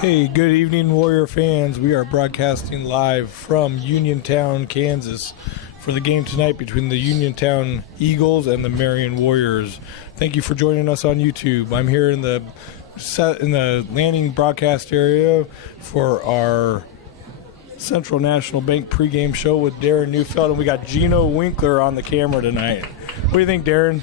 Hey, good evening, Warrior fans. We are broadcasting live from Uniontown, Kansas for the game tonight between the Uniontown Eagles and the Marion Warriors. Thank you for joining us on YouTube. I'm here in the landing broadcast area for our Central National Bank pregame show with Darren Neufeld, and we got Gino Winkler on the camera tonight. What do you think, Darren?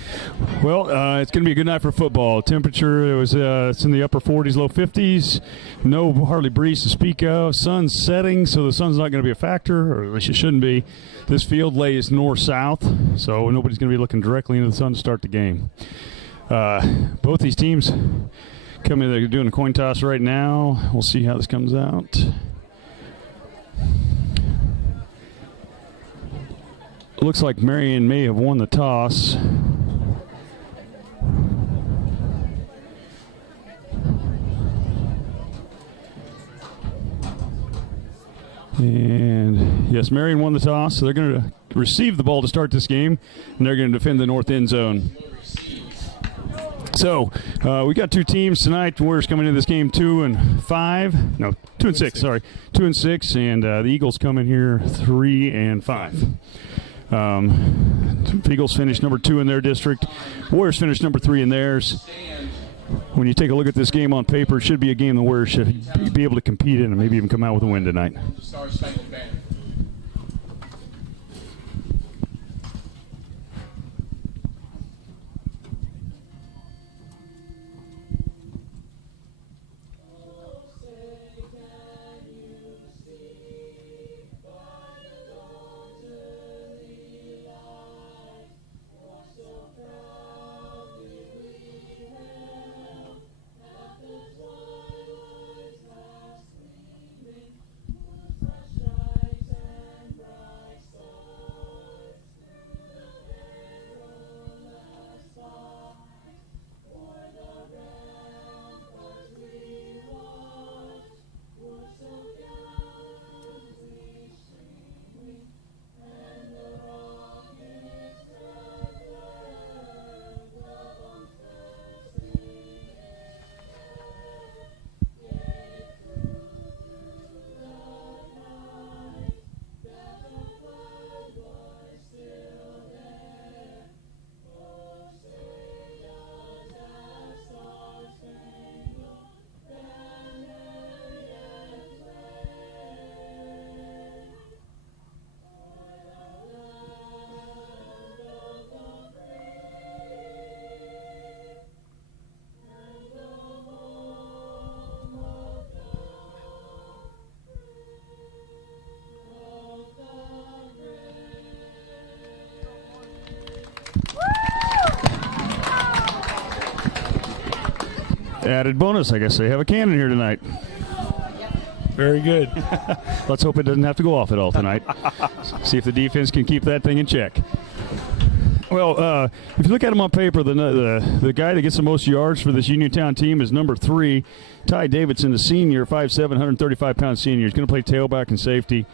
Well, it's going to be a good night for football. Temperature, it's in the upper 40s, low 50s. No hardly breeze to speak of. Sun's setting, so the sun's not going to be a factor, or at least it shouldn't be. This field lays north-south, so nobody's going to be looking directly into the sun to start the game. Both these teams come in, they're doing a coin toss right now. We'll see how this comes out. It looks like Marion may have won the toss. And yes, Marion won the toss, so they're going to receive the ball to start this game, and they're going to defend the north end zone. So we got two teams tonight. The Warriors coming into this game 2-5. No, 2-6. Sorry, 2-6, and the Eagles come in here 3-5. The Eagles finished number 2 in their district. Warriors finished number 3 in theirs. When you take a look at this game on paper, it should be a game the Warriors should be able to compete in and maybe even come out with a win tonight. Added bonus, I guess they have a cannon here tonight. Very good. Let's hope it doesn't have to go off at all tonight. See if the defense can keep that thing in check. Well, if you look at him on paper, the guy that gets the most yards for this Uniontown team is number 3, Ty Davidson, the senior, 5'7", 135-pound senior. He's going to play tailback and safety.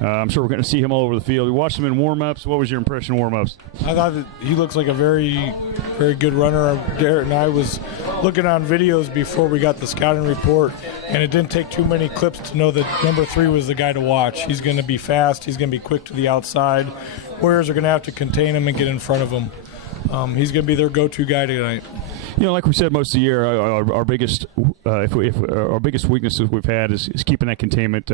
I'm sure we're going to see him all over the field. We watched him in warm-ups. What was your impression of warm-ups? I thought that he looks like a very, very good runner. Garrett and I was looking on videos before we got the scouting report, and it didn't take too many clips to know that number 3 was the guy to watch. He's going to be fast. He's going to be quick to the outside. Warriors are going to have to contain him and get in front of him. He's going to be their go-to guy tonight. You know, like we said most of the year, our biggest our biggest weaknesses we've had is keeping that containment.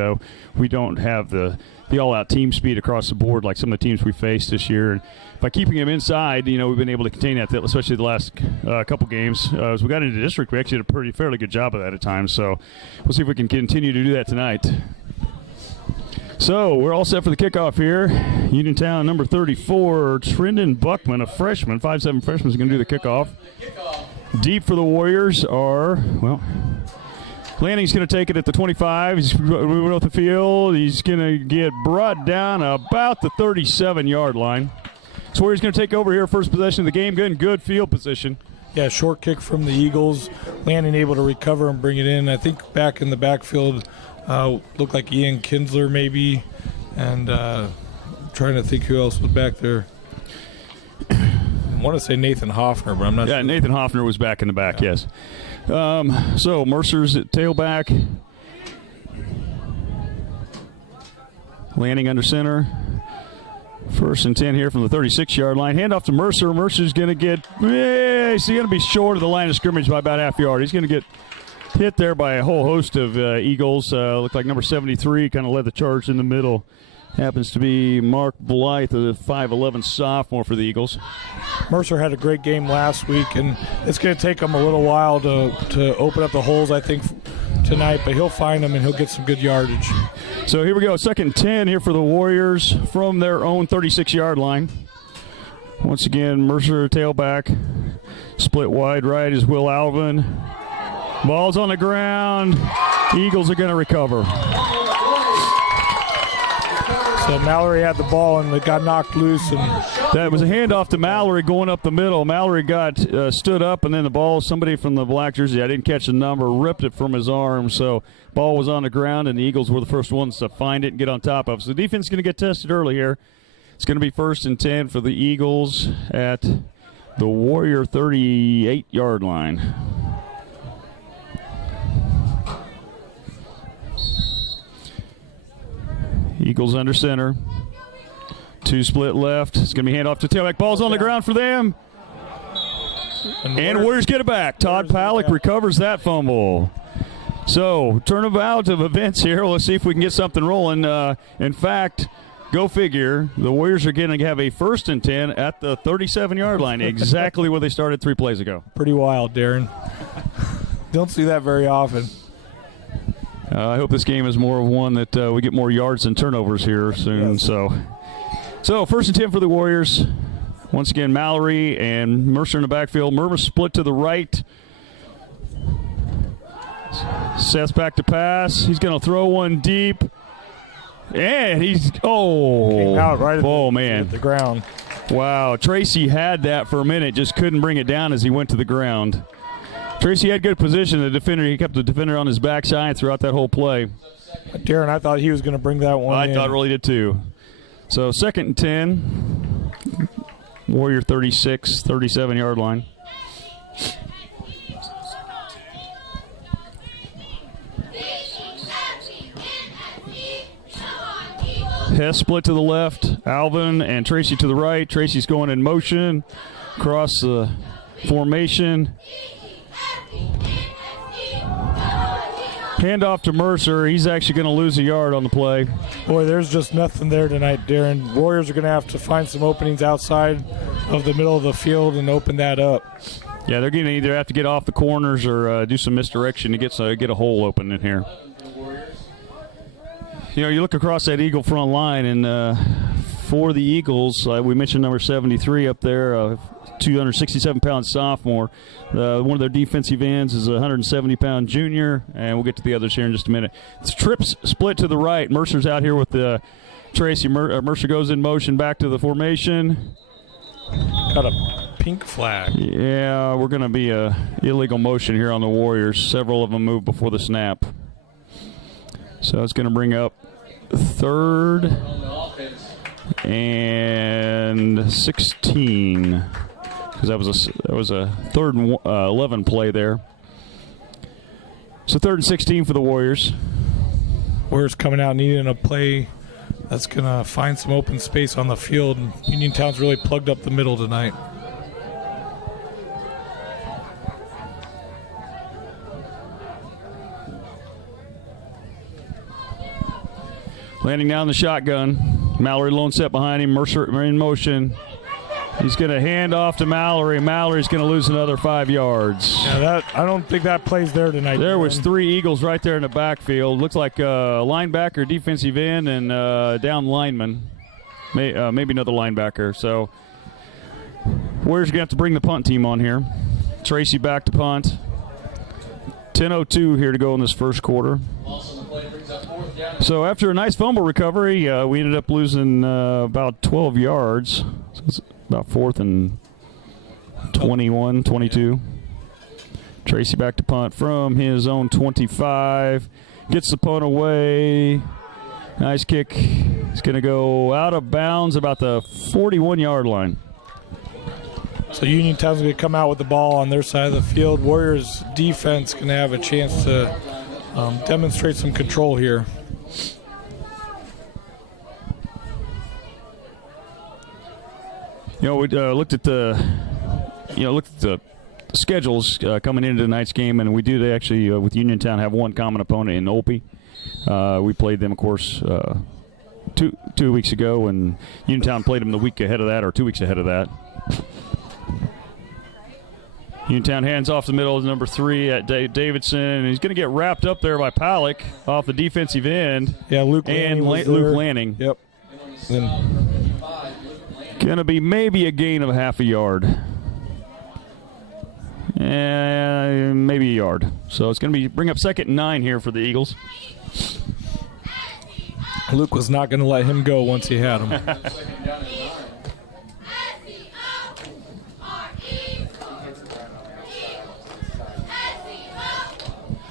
We don't have the all-out team speed across the board like some of the teams we faced this year. And by keeping him inside, you know, we've been able to contain that, especially the last couple games. As we got into the district, we actually did a fairly good job of that at times. So we'll see if we can continue to do that tonight. So we're all set for the kickoff here. Uniontown number 34, Trendon Buckman, a freshman, 5'7" freshman, is going to do the kickoff. Deep for the Warriors are, well, Lanning's going to take it at the 25. He's moving off the field. He's going to get brought down about the 37-yard line. So Warriors going to take over here, first possession of the game. Good field position. Yeah, short kick from the Eagles. Lanning able to recover and bring it in. I think back in the backfield looked like Ian Kinsler maybe, and trying to think who else was back there. I want to say Nathan Hoffner, but I'm not sure. Yeah, Nathan Hoffner was back in the back, yes. So Mercer's at tailback. Landing under center. 1st and 10 here from the 36-yard line. Hand off to Mercer. Mercer's going to get, he's going to be short of the line of scrimmage by about half yard. He's going to get hit there by a whole host of Eagles. Looked like number 73 kind of led the charge in the middle. Happens to be Mark Blythe, a 5'11 sophomore for the Eagles. Mercer had a great game last week, and it's going to take him a little while to open up the holes, I think, tonight, but he'll find them and he'll get some good yardage. So here we go, 2nd and 10 here for the Warriors from their own 36-yard line. Once again, Mercer tailback. Split wide right is Will Alvin. Ball's on the ground. Eagles are going to recover. So Mallory had the ball and it got knocked loose. And that was a handoff to Mallory going up the middle. Mallory got stood up, and then the ball, somebody from the black jersey, I didn't catch the number, ripped it from his arm. So ball was on the ground, and the Eagles were the first ones to find it and get on top of it. So the defense is going to get tested early here. It's going to be 1st and 10 for the Eagles at the Warrior 38-yard line. Eagles under center. 2 split left. It's going to be handoff to tailback. Ball's on the ground for them. And Warriors get it back. Todd Palick recovers that fumble. So, turnabout of events here. Let's see if we can get something rolling. In fact, go figure, the Warriors are going to have a 1st and 10 at the 37-yard line, exactly where they started 3 plays ago. Pretty wild, Darren. Don't see that very often. I hope this game is more of one that we get more yards and turnovers here soon. Yes. So 1st and 10 for the Warriors. Once again, Mallory and Mercer in the backfield. Mercer split to the right. Seth's back to pass. He's going to throw one deep. And he's, came out right at the ground. Wow, Tracy had that for a minute, just couldn't bring it down as he went to the ground. Tracy had good position. The defender, he kept the defender on his backside throughout that whole play. Darren, I thought he was going to bring that one in. I thought really did too. So 2nd and 10, Warrior 36, 37-yard line. Hess split to the left, Alvin and Tracy to the right. Tracy's going in motion across the formation. Handoff to Mercer. He's actually going to lose a yard on the play. Boy, there's just nothing there tonight, Darren. Warriors are going to have to find some openings outside of the middle of the field and open that up. Yeah, they're going to either have to get off the corners or do some misdirection to get a hole open in here. You know, you look across that Eagle front line, and for the Eagles, we mentioned number 73 up there, 267-pound sophomore. One of their defensive ends is a 170-pound junior, and we'll get to the others here in just a minute. Trips split to the right. Mercer's out here with Tracy. Mercer goes in motion back to the formation. Got a pink flag. Yeah, we're going to be illegal motion here on the Warriors. Several of them moved before the snap. So it's going to bring up 3rd and 16. Because that was a 3rd and 11 play there. So 3rd and 16 for the Warriors. Warriors coming out needing a play that's going to find some open space on the field. Uniontown's really plugged up the middle tonight. Landing down the shotgun. Mallory lone set behind him. Mercer in motion. He's going to hand off to Mallory. Mallory's going to lose another 5 yards. Yeah, I don't think that plays there tonight. There was 3 Eagles right there in the backfield. Looks like a linebacker, defensive end, and down lineman. Maybe another linebacker. So Warriors going to have to bring the punt team on here. Tracy back to punt. 10:02 here to go in this first quarter. So after a nice fumble recovery, we ended up losing about 12 yards. So it's about 4th and 21, 22. Tracy back to punt from his own 25. Gets the punt away. Nice kick. It's going to go out of bounds about the 41-yard line. So Uniontown's going to come out with the ball on their side of the field. Warriors defense going to have a chance to demonstrate some control here. We looked at the schedules coming into tonight's game, and we do actually with Uniontown have one common opponent in Olpe. We played them, of course, 2 weeks ago, and Uniontown played them the week ahead of that, or 2 weeks ahead of that. Uniontown hands off the middle of number 3 at Davidson, and he's going to get wrapped up there by Pollock off the defensive end. Yeah, Luke Lanning. Yep. Going to be maybe a gain of half a yard. Maybe a yard. So it's going to bring up 2nd and 9 here for the Eagles. Luke was not going to let him go once he had him.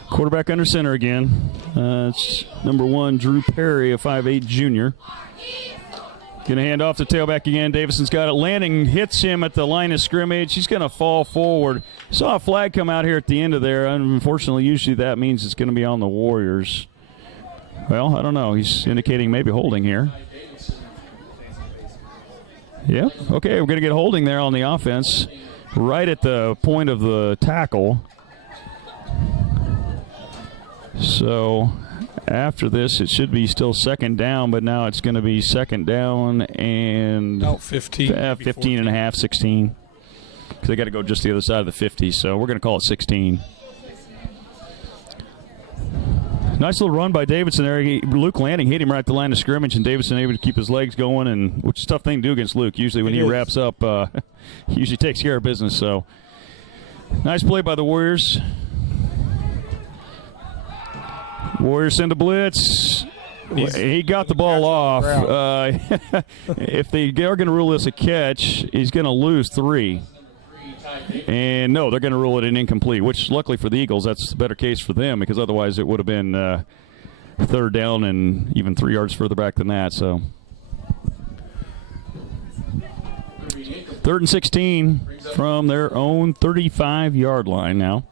Quarterback under center again. It's number 1, Drew Perry, a 5'8 junior. Going to hand off the tailback again. Davison's got it. Lanning hits him at the line of scrimmage. He's going to fall forward. Saw a flag come out here at the end of there. Unfortunately, usually that means it's going to be on the Warriors. Well, I don't know. He's indicating maybe holding here. Yep. Okay, we're going to get holding there on the offense right at the point of the tackle. So after this, it should be still 2nd down, but now it's going to be 2nd down and about 15. 15 and a half, 16. Because they got to go just the other side of the 50, so we're going to call it 16. Nice little run by Davidson there. Luke Lanning hit him right at the line of scrimmage, and Davidson able to keep his legs going, and which is a tough thing to do against Luke. Usually when he wraps up, he usually takes care of business. So nice play by the Warriors. Warriors send a blitz. He got the ball off. If they are going to rule this a catch, he's going to lose 3. And no, they're going to rule it an incomplete, which luckily for the Eagles, that's a better case for them, because otherwise it would have been 3rd down and even 3 yards further back than that. So 3rd and 16 from their own 35-yard line now.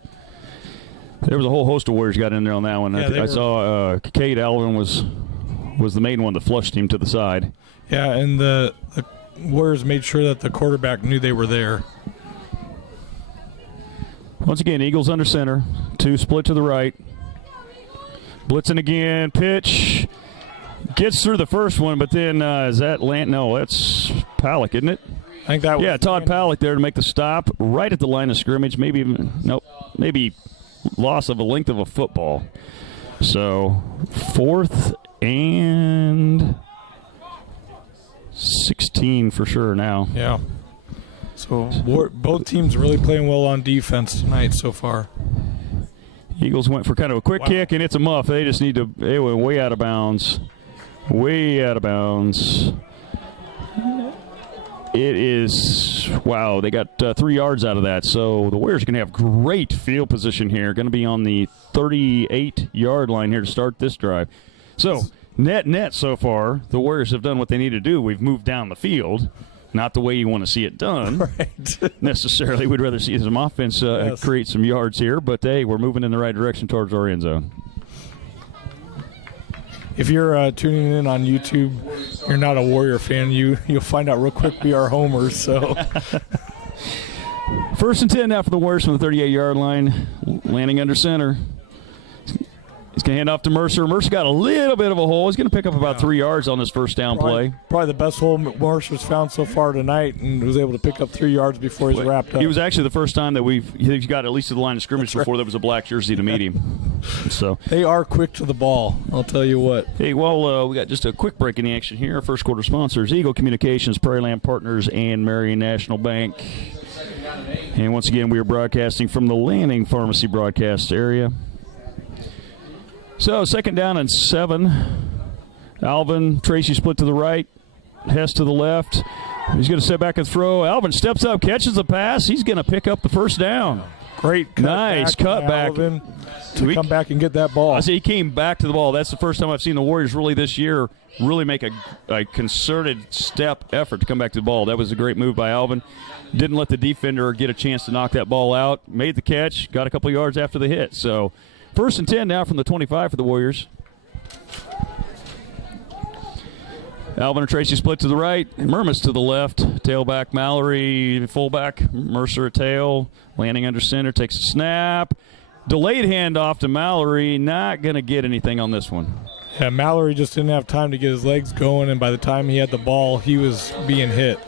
There was a whole host of Warriors got in there on that one. Yeah, I saw Cade Alvin was the main one that flushed him to the side. Yeah, and the Warriors made sure that the quarterback knew they were there. Once again, Eagles under center. 2 split to the right. Blitzing again. Pitch. Gets through the first one, but then is that No, that's Pollock, isn't it? I think that was. Yeah, Todd Pollock there to make the stop right at the line of scrimmage. Maybe loss of a length of a football. So 4th and 16 for sure now. Yeah. So both teams really playing well on defense tonight so far. Eagles went for kind of a quick kick, and it's a muff. They just need to. They went way out of bounds. Way out of bounds. It is, wow, they got 3 yards out of that. So the Warriors are going to have great field position here. Going to be on the 38-yard line here to start this drive. So net so far, the Warriors have done what they need to do. We've moved down the field. Not the way you want to see it done, right. Necessarily. We'd rather see some offense create some yards here. But, hey, we're moving in the right direction towards our end zone. If you're tuning in on YouTube, you're not a Warrior fan, you'll find out real quick we are homers. So 1st and 10 now for the Warriors from the 38-yard line. Landing under center. He's going to hand off to Mercer. Mercer got a little bit of a hole. He's going to pick up about 3 yards on this first down play. Probably the best hole Mercer's found so far tonight, and was able to pick up 3 yards before he's wrapped up. He was actually the first time that he's got at least to the line of scrimmage before there was a black jersey to meet him. So they are quick to the ball, I'll tell you what. Hey, well, we got just a quick break in the action here. Our first quarter sponsors, Eagle Communications, Prairie Land Partners, and Marion National Bank. And once again, we are broadcasting from the Lanning Pharmacy broadcast area. So 2nd down and 7. Alvin, Tracy split to the right. Hess to the left. He's going to step back and throw. Alvin steps up, catches the pass. He's going to pick up the first down. Great cut nice cutback. Alvin to come back and get that ball. I say he came back to the ball. That's the first time I've seen the Warriors really this year really make a concerted step effort to come back to the ball. That was a great move by Alvin. Didn't let the defender get a chance to knock that ball out. Made the catch. Got a couple yards after the hit. So 1st and 10 now from the 25 for the Warriors. Alvin and Tracy split to the right. Murmas to the left. Tailback Mallory, fullback. Mercer at tail. Landing under center. Takes a snap. Delayed handoff to Mallory. Not going to get anything on this one. Yeah, Mallory just didn't have time to get his legs going, and by the time he had the ball, he was being hit.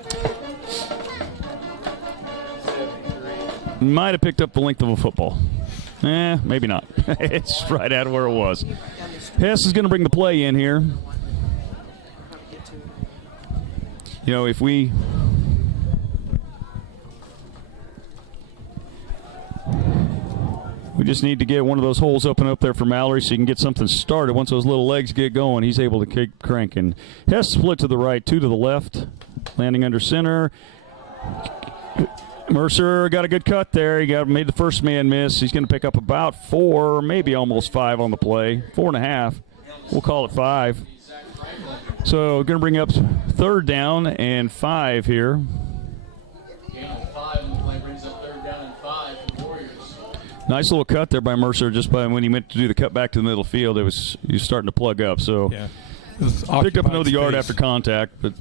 Might have picked up the length of a football. Maybe not. It's right at where it was. Hess is going to bring the play in here. You know, if we just need to get one of those holes open up there for Mallory so he can get something started. Once those little legs get going, he's able to keep cranking. Hess split to the right, 2 to the left, landing under center. Mercer got a good cut there. He made the first man miss. He's going to pick up about 4, maybe almost 5 on the play. 4.5. We'll call it 5. So going to bring up 3rd down and 5 here. Nice little cut there by Mercer. Just by when he meant to do the cut back to the middle field, he was starting to plug up. So yeah, picked up another yard after contact, but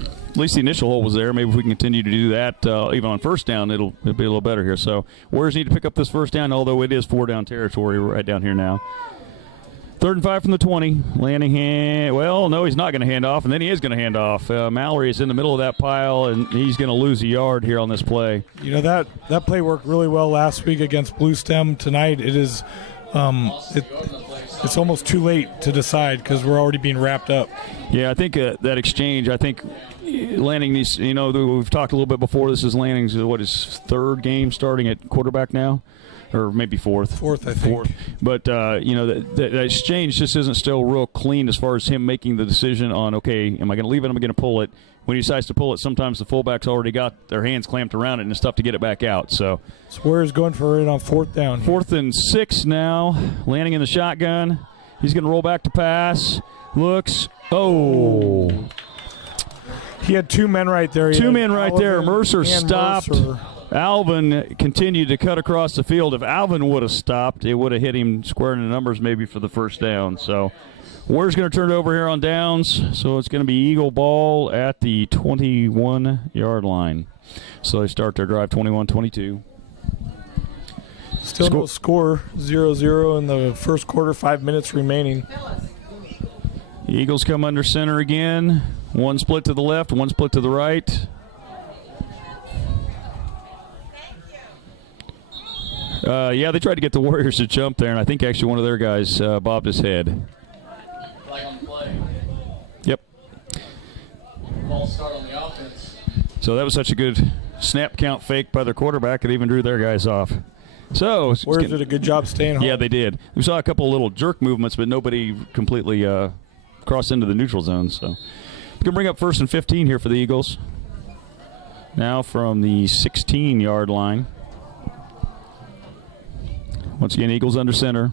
at least the initial hole was there. Maybe if we can continue to do that, even on 1st down, it'll be a little better here. So Warriors need to pick up this 1st down, although it is 4-down territory right down here now. 3rd and 5 from the 20. Landing hand. Well, no, he's not going to hand off, and then he is going to hand off. Mallory is in the middle of that pile, and he's going to lose a yard here on this play. You know, that play worked really well last week against Blue Stem. Tonight it is it's almost too late to decide because we're already being wrapped up. Yeah, I think that exchange, I think Lanning needs, you know, we've talked a little bit before. This is Lanning's, his 3rd game starting at quarterback now. Or maybe 4th. 4th, I think. 4th. But, you know, that exchange just isn't still real clean as far as him making the decision on, okay, am I going to leave it, am I going to pull it? When he decides to pull it, sometimes the fullback's already got their hands clamped around it, and it's tough to get it back out. So Warriors going for it on 4th down. 4th and 6 now. Landing in the shotgun. He's going to roll back to pass. Looks. Oh. He had 2 men right there. Two men right there. Mercer stopped. Mercer. Alvin continued to cut across the field. If Alvin would have stopped, it would have hit him square in the numbers maybe for the 1st down. So Warriors going to turn it over here on downs. So it's going to be Eagle ball at the 21-yard line. So they start their drive 21-22. Still no score, 0-0 in the 1st quarter, 5 minutes remaining. Eagles come under center again. 1 split to the left, 1 split to the right. Yeah, they tried to get the Warriors to jump there, and I think actually one of their guys bobbed his head. Flag on the play. Yep. Ball start on the offense. So that was such a good snap count fake by their quarterback, it even drew their guys off. So Warriors did a good job staying home. Yeah, they did. We saw a couple of little jerk movements, but nobody completely crossed into the neutral zone. So we can bring up 1st and 15 here for the Eagles. Now from the 16-yard line. Once again, Eagles under center.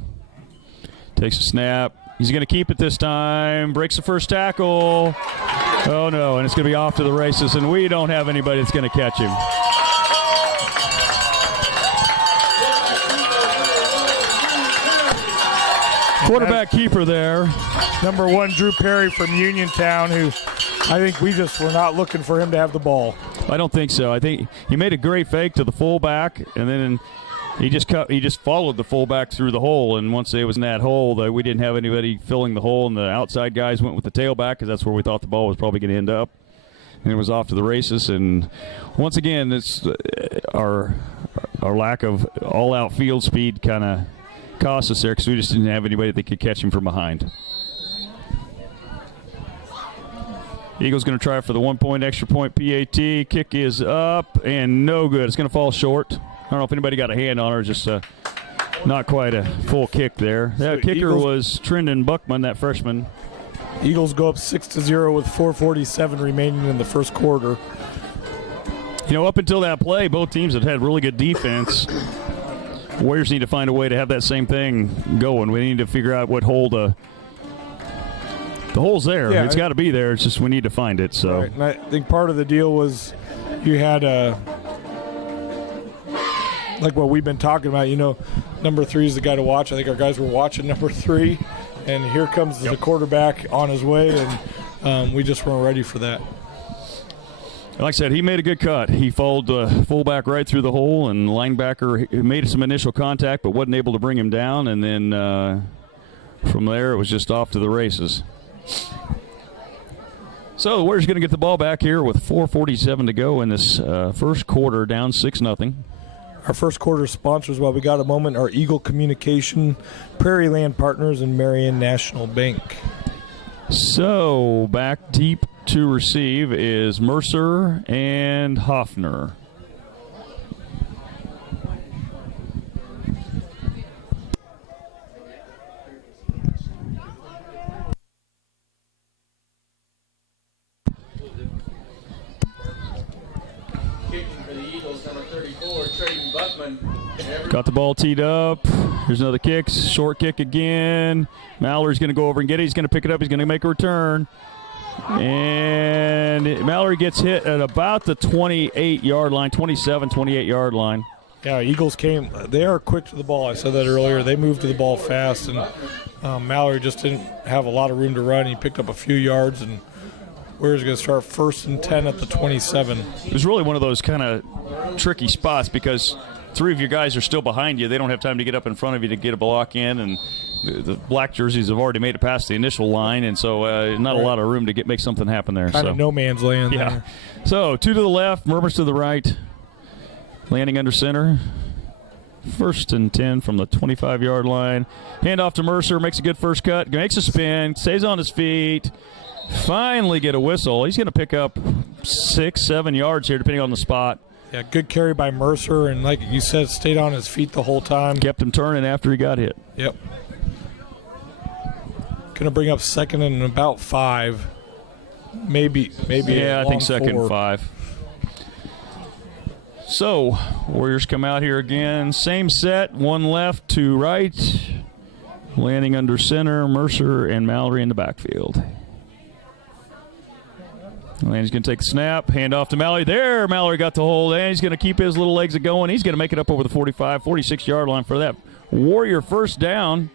Takes a snap. He's going to keep it this time. Breaks the first tackle. Oh, no, and it's going to be off to the races, and we don't have anybody that's going to catch him. Quarterback keeper there. Number 1, Drew Perry from Uniontown, who I think we just were not looking for him to have the ball. I don't think so. I think he made a great fake to the fullback, and then he just followed the fullback through the hole, and once it was in that hole, we didn't have anybody filling the hole, and the outside guys went with the tailback because that's where we thought the ball was probably going to end up. And it was off to the races. And once again, it's our lack of all-out field speed kind of cost us there because we just didn't have anybody that could catch him from behind. Eagles going to try for the 1-point extra point PAT. Kick is up and no good. It's going to fall short. I don't know if anybody got a hand on it, just not quite a full kick there. That kicker was Trendon Buckman, that freshman. Eagles go up 6-0 with 4:47 remaining in the 1st quarter. You know, up until that play, both teams have had really good defense. Warriors need to find a way to have that same thing going. We need to figure out what hole the hole's there. Yeah, it's got to be there. It's just we need to find it. So, right. And I think part of the deal was you had like what we've been talking about. You know, number 3 is the guy to watch. I think our guys were watching number 3, And here comes the quarterback on his way, and we just weren't ready for that. Like I said, he made a good cut. He followed the fullback right through the hole, and the linebacker made some initial contact but wasn't able to bring him down, and then from there it was just off to the races. So the Warriors going to get the ball back here with 4:47 to go in this first quarter, down 6-0. Our first quarter sponsors, while we got a moment, are Eagle Communication, Prairie Land Partners, and Marion National Bank. So back deep to receive is Mercer and Hoffner. Got the ball teed up. Here's another kick. Short kick again. Mallory's going to go over and get it. He's going to pick it up. He's going to make a return. And Mallory gets hit at about the 28-yard line, 27, 28-yard line. Yeah, Eagles came. They are quick to the ball. I said that earlier. They moved to the ball fast, and Mallory just didn't have a lot of room to run. He picked up a few yards, and Warriors going to start 1st and 10 at the 27. It was really one of those kind of tricky spots because three of your guys are still behind you. They don't have time to get up in front of you to get a block in, and the black jerseys have already made it past the initial line, and so not a lot of room to make something happen there. Kind of no man's land there. So 2 to the left, Murmurs to the right, landing under center. 1st and 10 from the 25-yard line. Hand off to Mercer, makes a good first cut, makes a spin, stays on his feet. Finally get a whistle. He's going to pick up 6-7 yards here, depending on the spot. Yeah, good carry by Mercer, and like you said, stayed on his feet the whole time. Kept him turning after he got hit. Yep. Going to bring up 2nd and about 5. Maybe. Yeah, I think 2nd and 5. So, Warriors come out here again. Same set, 1 left, 2 right. Landing under center, Mercer and Mallory in the backfield. And he's going to take the snap, hand off to Mallory. There, Mallory got the hold, and he's going to keep his little legs going. He's going to make it up over the 45, 46-yard line for that Warrior first down.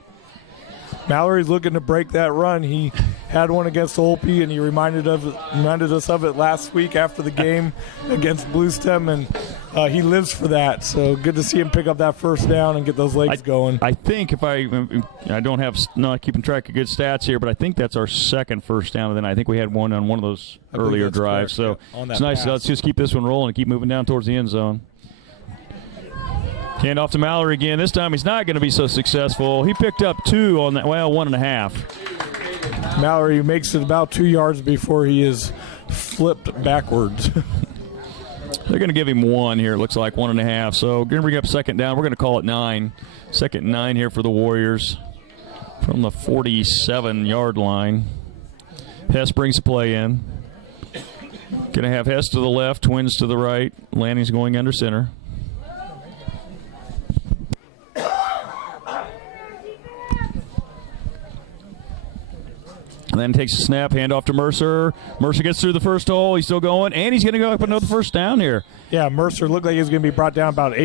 Mallory's looking to break that run. He had one against Olpe, and he reminded us of it last week after the game against Bluestem, and he lives for that. So good to see him pick up that first down and get those legs going. I think I don't have not keeping track of good stats here, but I think that's our 2nd first down, and then I think we had one on one of those earlier drives. Correct, so it's nice. Let's just keep this one rolling and keep moving down towards the end zone. Hand off to Mallory again. This time he's not going to be so successful. He picked up 2 on that, 1.5. Mallory makes it about 2 yards before he is flipped backwards. They're going to give him 1 here, it looks like, 1.5. So going to bring up 2nd down. We're going to call it 9. 2nd and 9 here for the Warriors from the 47-yard line. Hess brings the play in. Going to have Hess to the left, Twins to the right. Lanning's going under center. And then takes a snap, hand off to Mercer. Mercer gets through the first hole. He's still going, and he's going to go up another first down here. Yeah, Mercer looked like he was going to be brought down about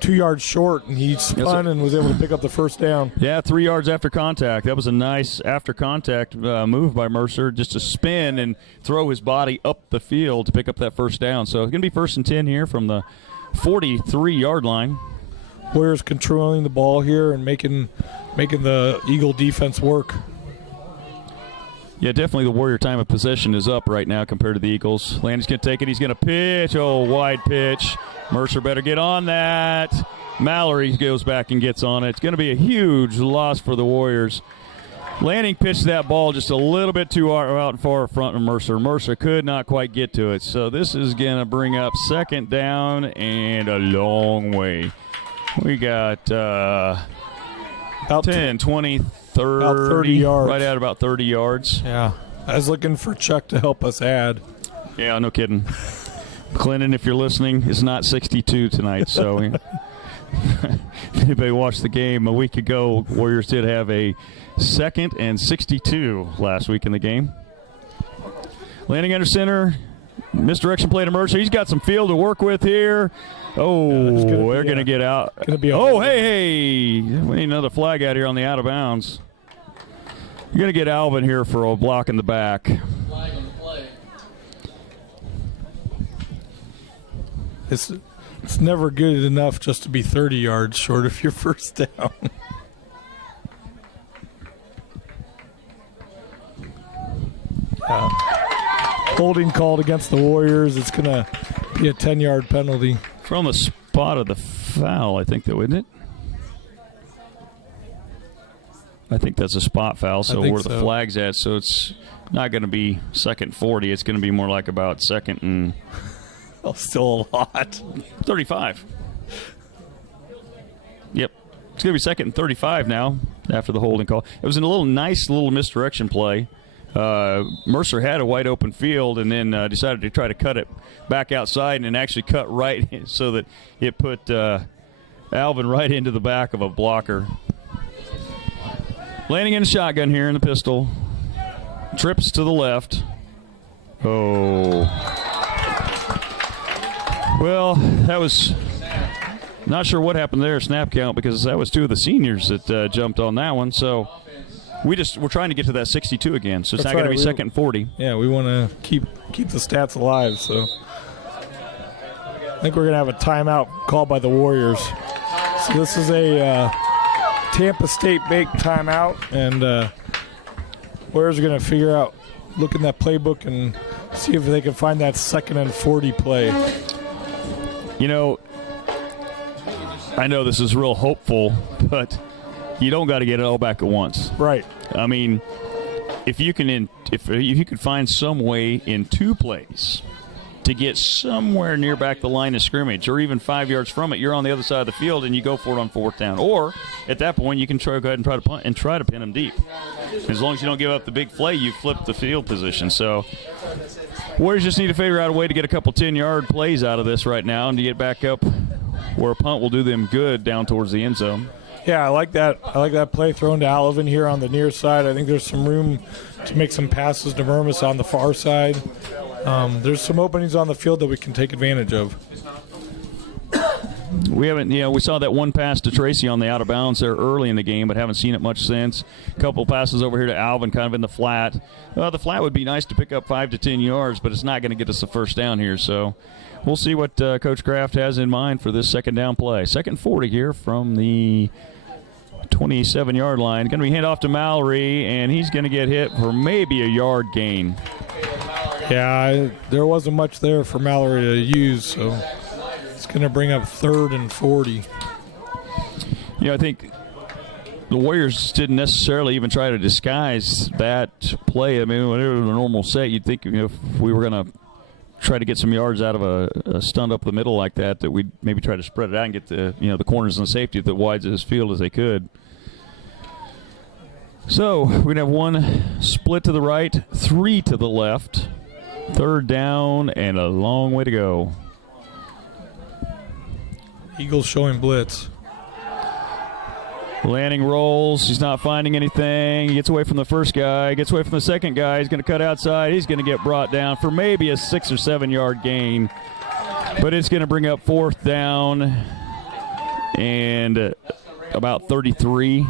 2 yards short, and he spun and was able to pick up the first down. Yeah, 3 yards after contact. That was a nice after contact move by Mercer, just to spin and throw his body up the field to pick up that first down. So it's going to be 1st and 10 here from the 43-yard line. Warriors controlling the ball here and making the Eagle defense work. Yeah, definitely the Warrior time of possession is up right now compared to the Eagles. Landon's going to take it. He's going to pitch. Oh, wide pitch. Mercer better get on that. Mallory goes back and gets on it. It's going to be a huge loss for the Warriors. Lanning pitched that ball just a little bit too out far front of Mercer. Mercer could not quite get to it. So this is going to bring up 2nd down and a long way. We got about 10, 20, 30, about 30 yards. Right at about 30 yards. Yeah. I was looking for Chuck to help us add. Yeah, no kidding. Clinton, if you're listening, is not 62 tonight. So if anybody watched the game a week ago, Warriors did have a 2nd and 62 last week in the game. Landing under center. Misdirection play to Mercer. He's got some field to work with here. Oh, they're going to get out. Hey. We need another flag out here on the out of bounds. You're going to get Alvin here for a block in the back. Flag on the play. It's never good enough just to be 30 yards short of your first down. Holding called against the Warriors. It's going to be a 10-yard penalty. From the spot of the foul, I think, though, isn't it? I think that's a spot foul, so where the flag's at, so it's not going to be second 40. It's going to be more like about second and... Oh, still a lot. 35. Yep. It's going to be second and 35 now after the holding call. It was a nice little misdirection play. Mercer had a wide open field and then decided to try to cut it back outside and actually cut right so that it put Alvin right into the back of a blocker. Landing in a shotgun here in the pistol. Trips to the left. Oh. Well, that was not sure what happened there, snap count, because that was two of the seniors that jumped on that one. So we're trying to get to that 62 again, so it's not going to be second and 40. Yeah, we want to keep the stats alive. So I think we're going to have a timeout called by the Warriors. So this is a Tampa State-baked timeout, and Warriors are going to figure out, look in that playbook and see if they can find that second and 40 play. You know, I know this is real hopeful, but you don't got to get it all back at once. Right. I mean, if you can find some way in two plays to get somewhere near back the line of scrimmage, or even 5 yards from it, you're on the other side of the field and you go for it on fourth down. Or at that point, you can go ahead and try to punt and try to pin them deep. As long as you don't give up the big play, you flip the field position. So Warriors just need to figure out a way to get a couple 10-yard plays out of this right now and to get back up where a punt will do them good down towards the end zone. Yeah, I like that. I like that play thrown to Alvin here on the near side. I think there's some room to make some passes to Murmas on the far side. There's some openings on the field that we can take advantage of. We saw that one pass to Tracy on the out of bounds there early in the game, but haven't seen it much since. A couple passes over here to Alvin, kind of in the flat. The flat would be nice to pick up 5 to 10 yards, but it's not going to get us the first down here. So we'll see what Coach Kraft has in mind for this second down play. Second 40 here from the 27-yard line. Going to be hand off to Mallory, and he's going to get hit for maybe a yard gain. Yeah, there wasn't much there for Mallory to use, so it's going to bring up 3rd and 40. I think the Warriors didn't necessarily even try to disguise that play. I mean, when it was a normal set, you'd think if we were going to try to get some yards out of a stunt up the middle like that we'd maybe try to spread it out and get the corners and the safety that wide as field as they could. So we're going to have one split to the right, 3 to the left. 3rd down and a long way to go. Eagles showing blitz. Lanning rolls. He's not finding anything. He gets away from the first guy. Gets away from the second guy. He's going to cut outside. He's going to get brought down for maybe a 6 or 7 yard gain. But it's going to bring up 4th down and about 33.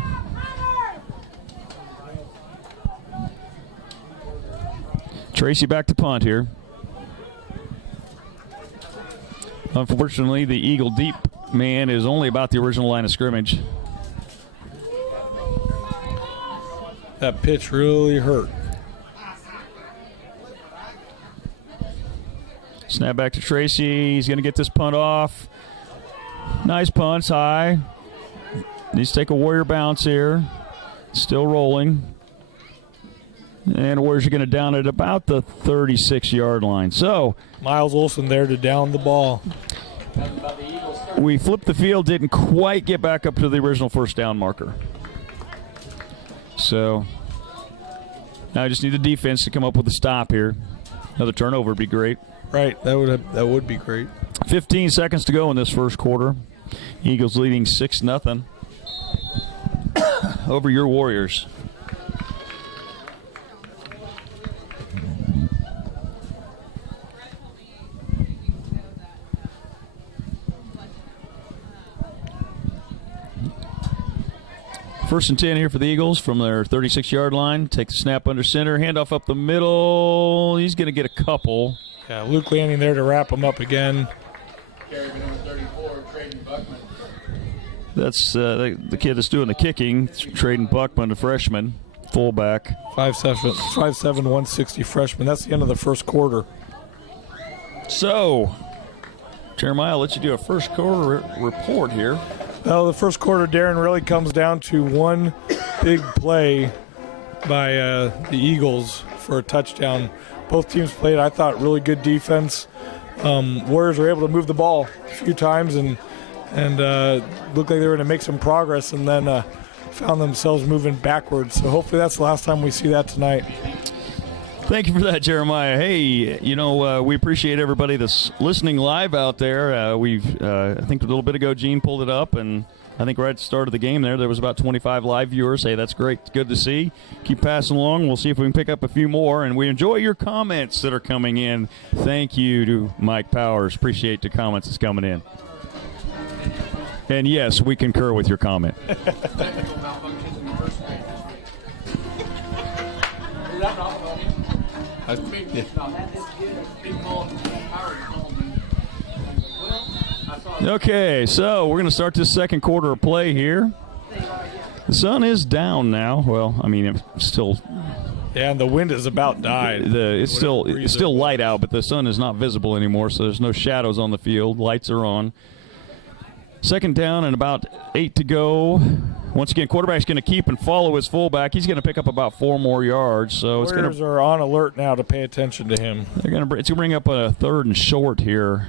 Tracy back to punt here. Unfortunately, the Eagle deep man is only about the original line of scrimmage. That pitch really hurt. Snap back to Tracy. He's going to get this punt off. Nice punts high. Needs to take a Warrior bounce here. Still rolling. And Warriors are going to down it about the 36-yard line. So Miles Olson there to down the ball. We flipped the field, didn't quite get back up to the original first down marker. So now I just need the defense to come up with a stop here. Another turnover would be great. Right, that would be great. 15 seconds to go in this first quarter. Eagles leading 6-0 over your Warriors. First and 10 here for the Eagles from their 36-yard line. Take the snap under center. Handoff up the middle. He's going to get a couple. Yeah, Luke landing there to wrap him up again. Carry number 34, Traden Buckman. That's the kid that's doing the kicking. Traden Buckman, a freshman, fullback. 5'7", 160 freshman. That's the end of the first quarter. So, Jeremiah, I'll let you do a first quarter report here. Well, the first quarter, Darren, really comes down to one big play by the Eagles for a touchdown. Both teams played, I thought, really good defense. Warriors were able to move the ball a few times and looked like they were going to make some progress, and then found themselves moving backwards. So hopefully that's the last time we see that tonight. Thank you for that, Jeremiah. Hey, we appreciate everybody that's listening live out there. I think a little bit ago, Gene pulled it up, and I think right at the start of the game there was about 25 live viewers. Hey, that's great. Good to see. Keep passing along. We'll see if we can pick up a few more, and we enjoy your comments that are coming in. Thank you to Mike Powers. Appreciate the comments that's coming in. And, yes, we concur with your comment. Technical malfunctions in the first grade. Is that not Okay, so we're going to start this second quarter of play here. The sun is down now. Well, I mean, it's still. Yeah, and the wind has about died. It's still light out, but the sun is not visible anymore, so there's no shadows on the field. Lights are on. Second down and about 8 to go. Once again, quarterback's going to keep and follow his fullback. He's going to pick up about 4 more yards. So Warriors are on alert now to pay attention to him. It's going to bring up a 3rd and short here.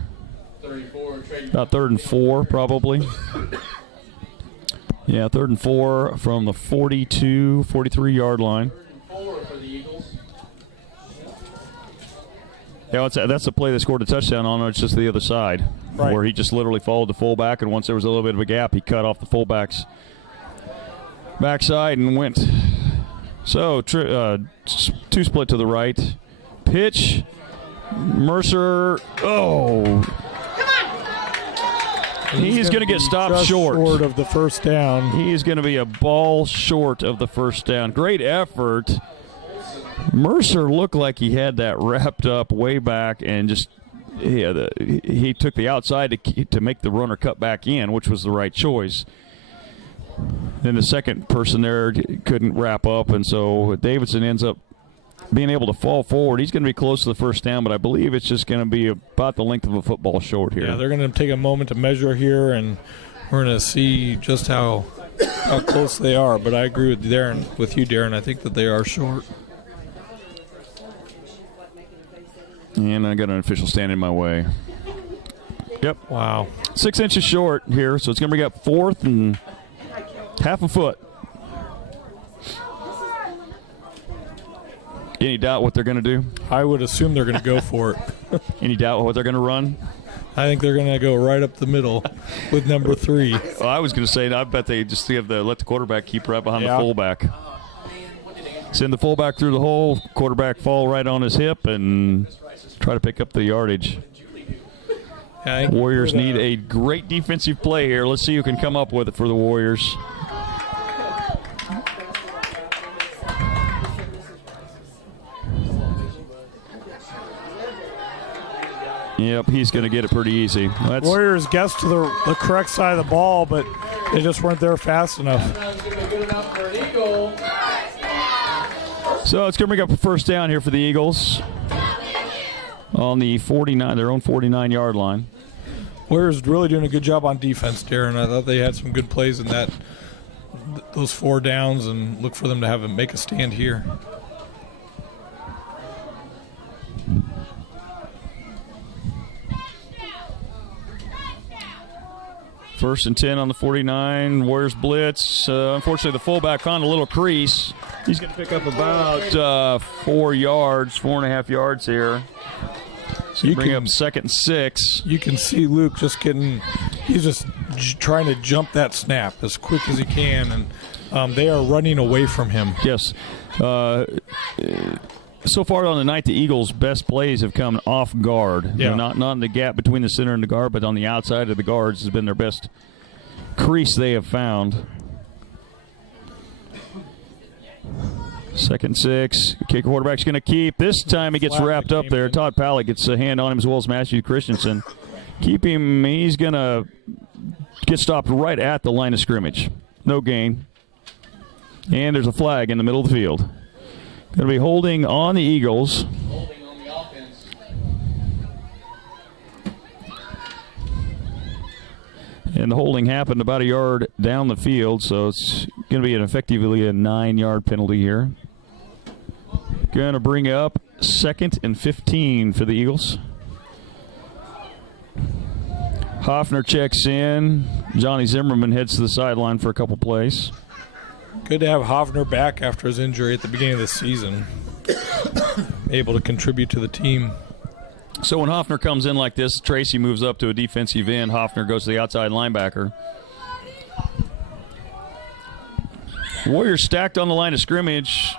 34, about 3rd and 4 probably. Yeah, 3rd and 4 from the 42, 43-yard line. 3rd and 4 for the Eagles. Yeah, that's the play that scored a touchdown on. It's just the other side, right, where he just literally followed the fullback, and once there was a little bit of a gap, he cut off the fullback's backside and went. So, 2 split to the right. Pitch. Mercer. Oh. He's going to get stopped short of the first down. He is going to be a ball short of the first down. Great effort. Mercer looked like he had that wrapped up way back, and just he took the outside to make the runner cut back in, which was the right choice. Then the second person there couldn't wrap up, and so Davidson ends up being able to fall forward. He's going to be close to the first down, but I believe it's just going to be about the length of a football short here. Yeah, they're going to take a moment to measure here, and we're going to see just how close they are. But I agree with you, Darren. I think that they are short. And I got an official standing in my way. Yep. Wow. 6 inches short here, so it's going to bring up 4th and half a foot. Any doubt what they're going to do? I would assume they're going to go for it. Any doubt what they're going to run? I think they're going to go right up the middle with number 3. Well, I was going to say, I bet they just let the quarterback keep right behind the fullback. Send the fullback through the hole, quarterback fall right on his hip, and try to pick up the yardage. Warriors need a great defensive play here. Let's see who can come up with it for the Warriors. Yep, he's going to get it pretty easy. Warriors guessed to the correct side of the ball, but they just weren't there fast enough. So it's going to bring up a first down here for the Eagles on the 49, their own 49-yard line. Warriors really doing a good job on defense, Darren. I thought they had some good plays in those 4 downs, and look for them to make a stand here. First and 10 on the 49. Warriors blitz. Unfortunately, the fullback found a little crease. He's going to pick up about 4 yards, 4.5 yards here. So you bring up 2nd and 6. You can see Luke he's just trying to jump that snap as quick as he can, and they are running away from him. Yes. So far on the night, the Eagles' best plays have come off guard. Yeah. Not in the gap between the center and the guard, but on the outside of the guards has been their best crease they have found. 2nd 6. Kick quarterback's going to keep. This time he gets wrapped up there. Todd Pallett gets a hand on him as well as Matthew Christensen. Keep him. He's going to get stopped right at the line of scrimmage. No gain. And there's a flag in the middle of the field. Going to be holding on the Eagles. Holding on the offense. And the holding happened about a yard down the field, so it's going to be effectively a 9-yard penalty here. Going to bring up 2nd and 15 for the Eagles. Hoffner checks in. Johnny Zimmerman heads to the sideline for a couple plays. Good to have Hoffner back after his injury at the beginning of the season. Able to contribute to the team. So when Hoffner comes in like this, Tracy moves up to a defensive end. Hoffner goes to the outside linebacker. Warriors stacked on the line of scrimmage.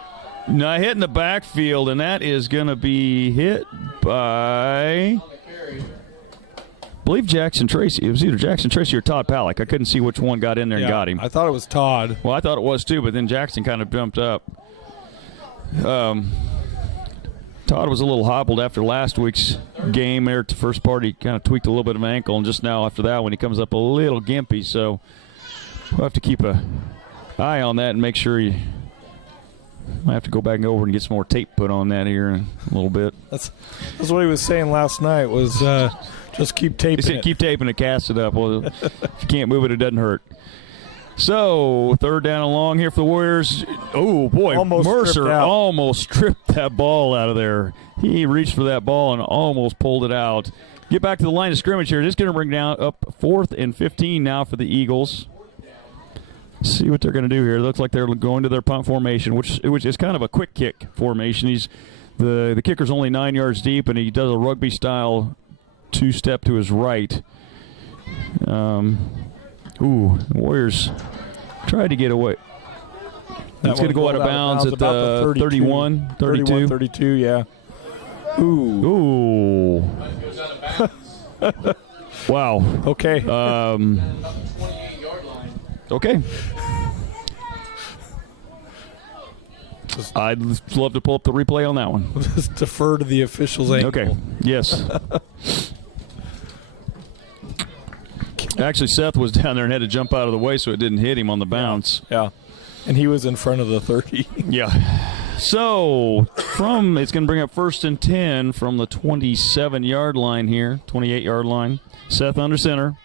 Now hit in the backfield, and that is going to be hit by, I believe, Jackson Tracy. It was either Jackson Tracy or Todd Pallett. I couldn't see which one got in there and got him. I thought it was Todd. Well, I thought it was too, but then Jackson kind of jumped up. Todd was a little hobbled after last week's game there at the first part. He kind of tweaked a little bit of an ankle, and just now after that when he comes up a little gimpy. So we'll have to keep an eye on that and make sure he might have to go back over and get some more tape put on that here in a little bit. That's what he was saying last night was just keep taping he said, it. Keep taping it, cast it up. Well, if you can't move it, it doesn't hurt. So, 3rd down and long here for the Warriors. Oh, boy, Mercer almost stripped that ball out of there. He reached for that ball and almost pulled it out. Get back to the line of scrimmage here. This is going to bring down up 4th and 15 now for the Eagles. See what they're going to do here. It looks like they're going to their punt formation, which is kind of a quick kick formation. The kicker's only 9 yards deep, and he does a rugby-style 2-step to his right. The Warriors tried to get away. It's going to go out of bounds at the 31, 32. 32, yeah. Ooh. Wow. Okay. Okay. I'd love to pull up the replay on that one. Just defer to the official's ankle. Okay. Yes. Actually, Seth was down there and had to jump out of the way so it didn't hit him on the bounce. Yeah. And he was in front of the 30. Yeah. So, it's going to bring up 1st and 10 from the 27-yard line here, 28-yard line. Seth under center.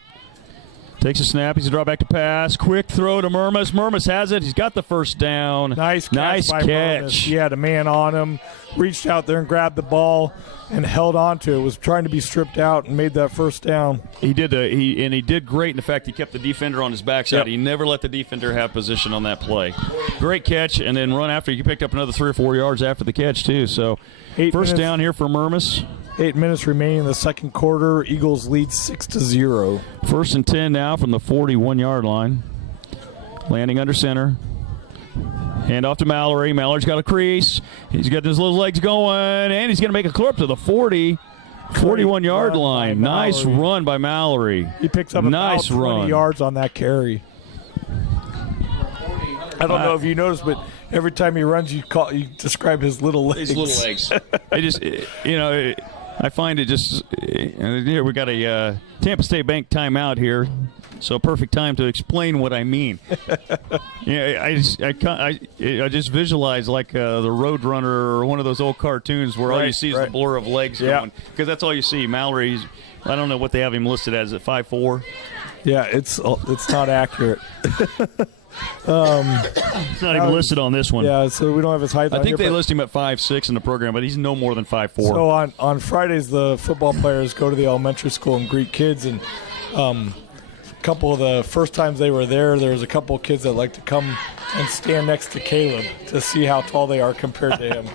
Takes a snap. He's a draw back to pass. Quick throw to Murmas. Murmas has it. He's got the first down. Nice catch. Murmas. He had a man on him. Reached out there and grabbed the ball and held on to it. Was trying to be stripped out and made that first down. He did. He did great. In fact, he kept the defender on his backside. Yep. He never let the defender have position on that play. Great catch, and then run after. He picked up another 3 or 4 yards after the catch too. So, first down here for Murmas. 8 minutes remaining in the second quarter. Eagles lead 6-0. 1st and 10 now from the 41-yard line. Landing under center. Hand off to Mallory. Mallory's got a crease. He's got his little legs going, and he's going to make a clip to the 41-yard line. Nice run by Mallory. He picks up about 20 yards on that carry. I don't know if you noticed, but every time he runs, you describe his little legs. His little legs. I find it just here we got a Tampa State Bank timeout here, so perfect time to explain what I mean. I just visualize like the Roadrunner or one of those old cartoons where all you see is the blur of legs going, because that's all you see. Mallory's, I don't know what they have him listed as, at 5'4". Yeah, it's not accurate. It's not even listed on this one. Yeah, so we don't have his height. I think they list him at 5'6" in the program, but he's no more than 5'4". So on Fridays, the football players go to the elementary school and greet kids, and a couple of the first times they were there was a couple of kids that like to come and stand next to Caleb to see how tall they are compared to him.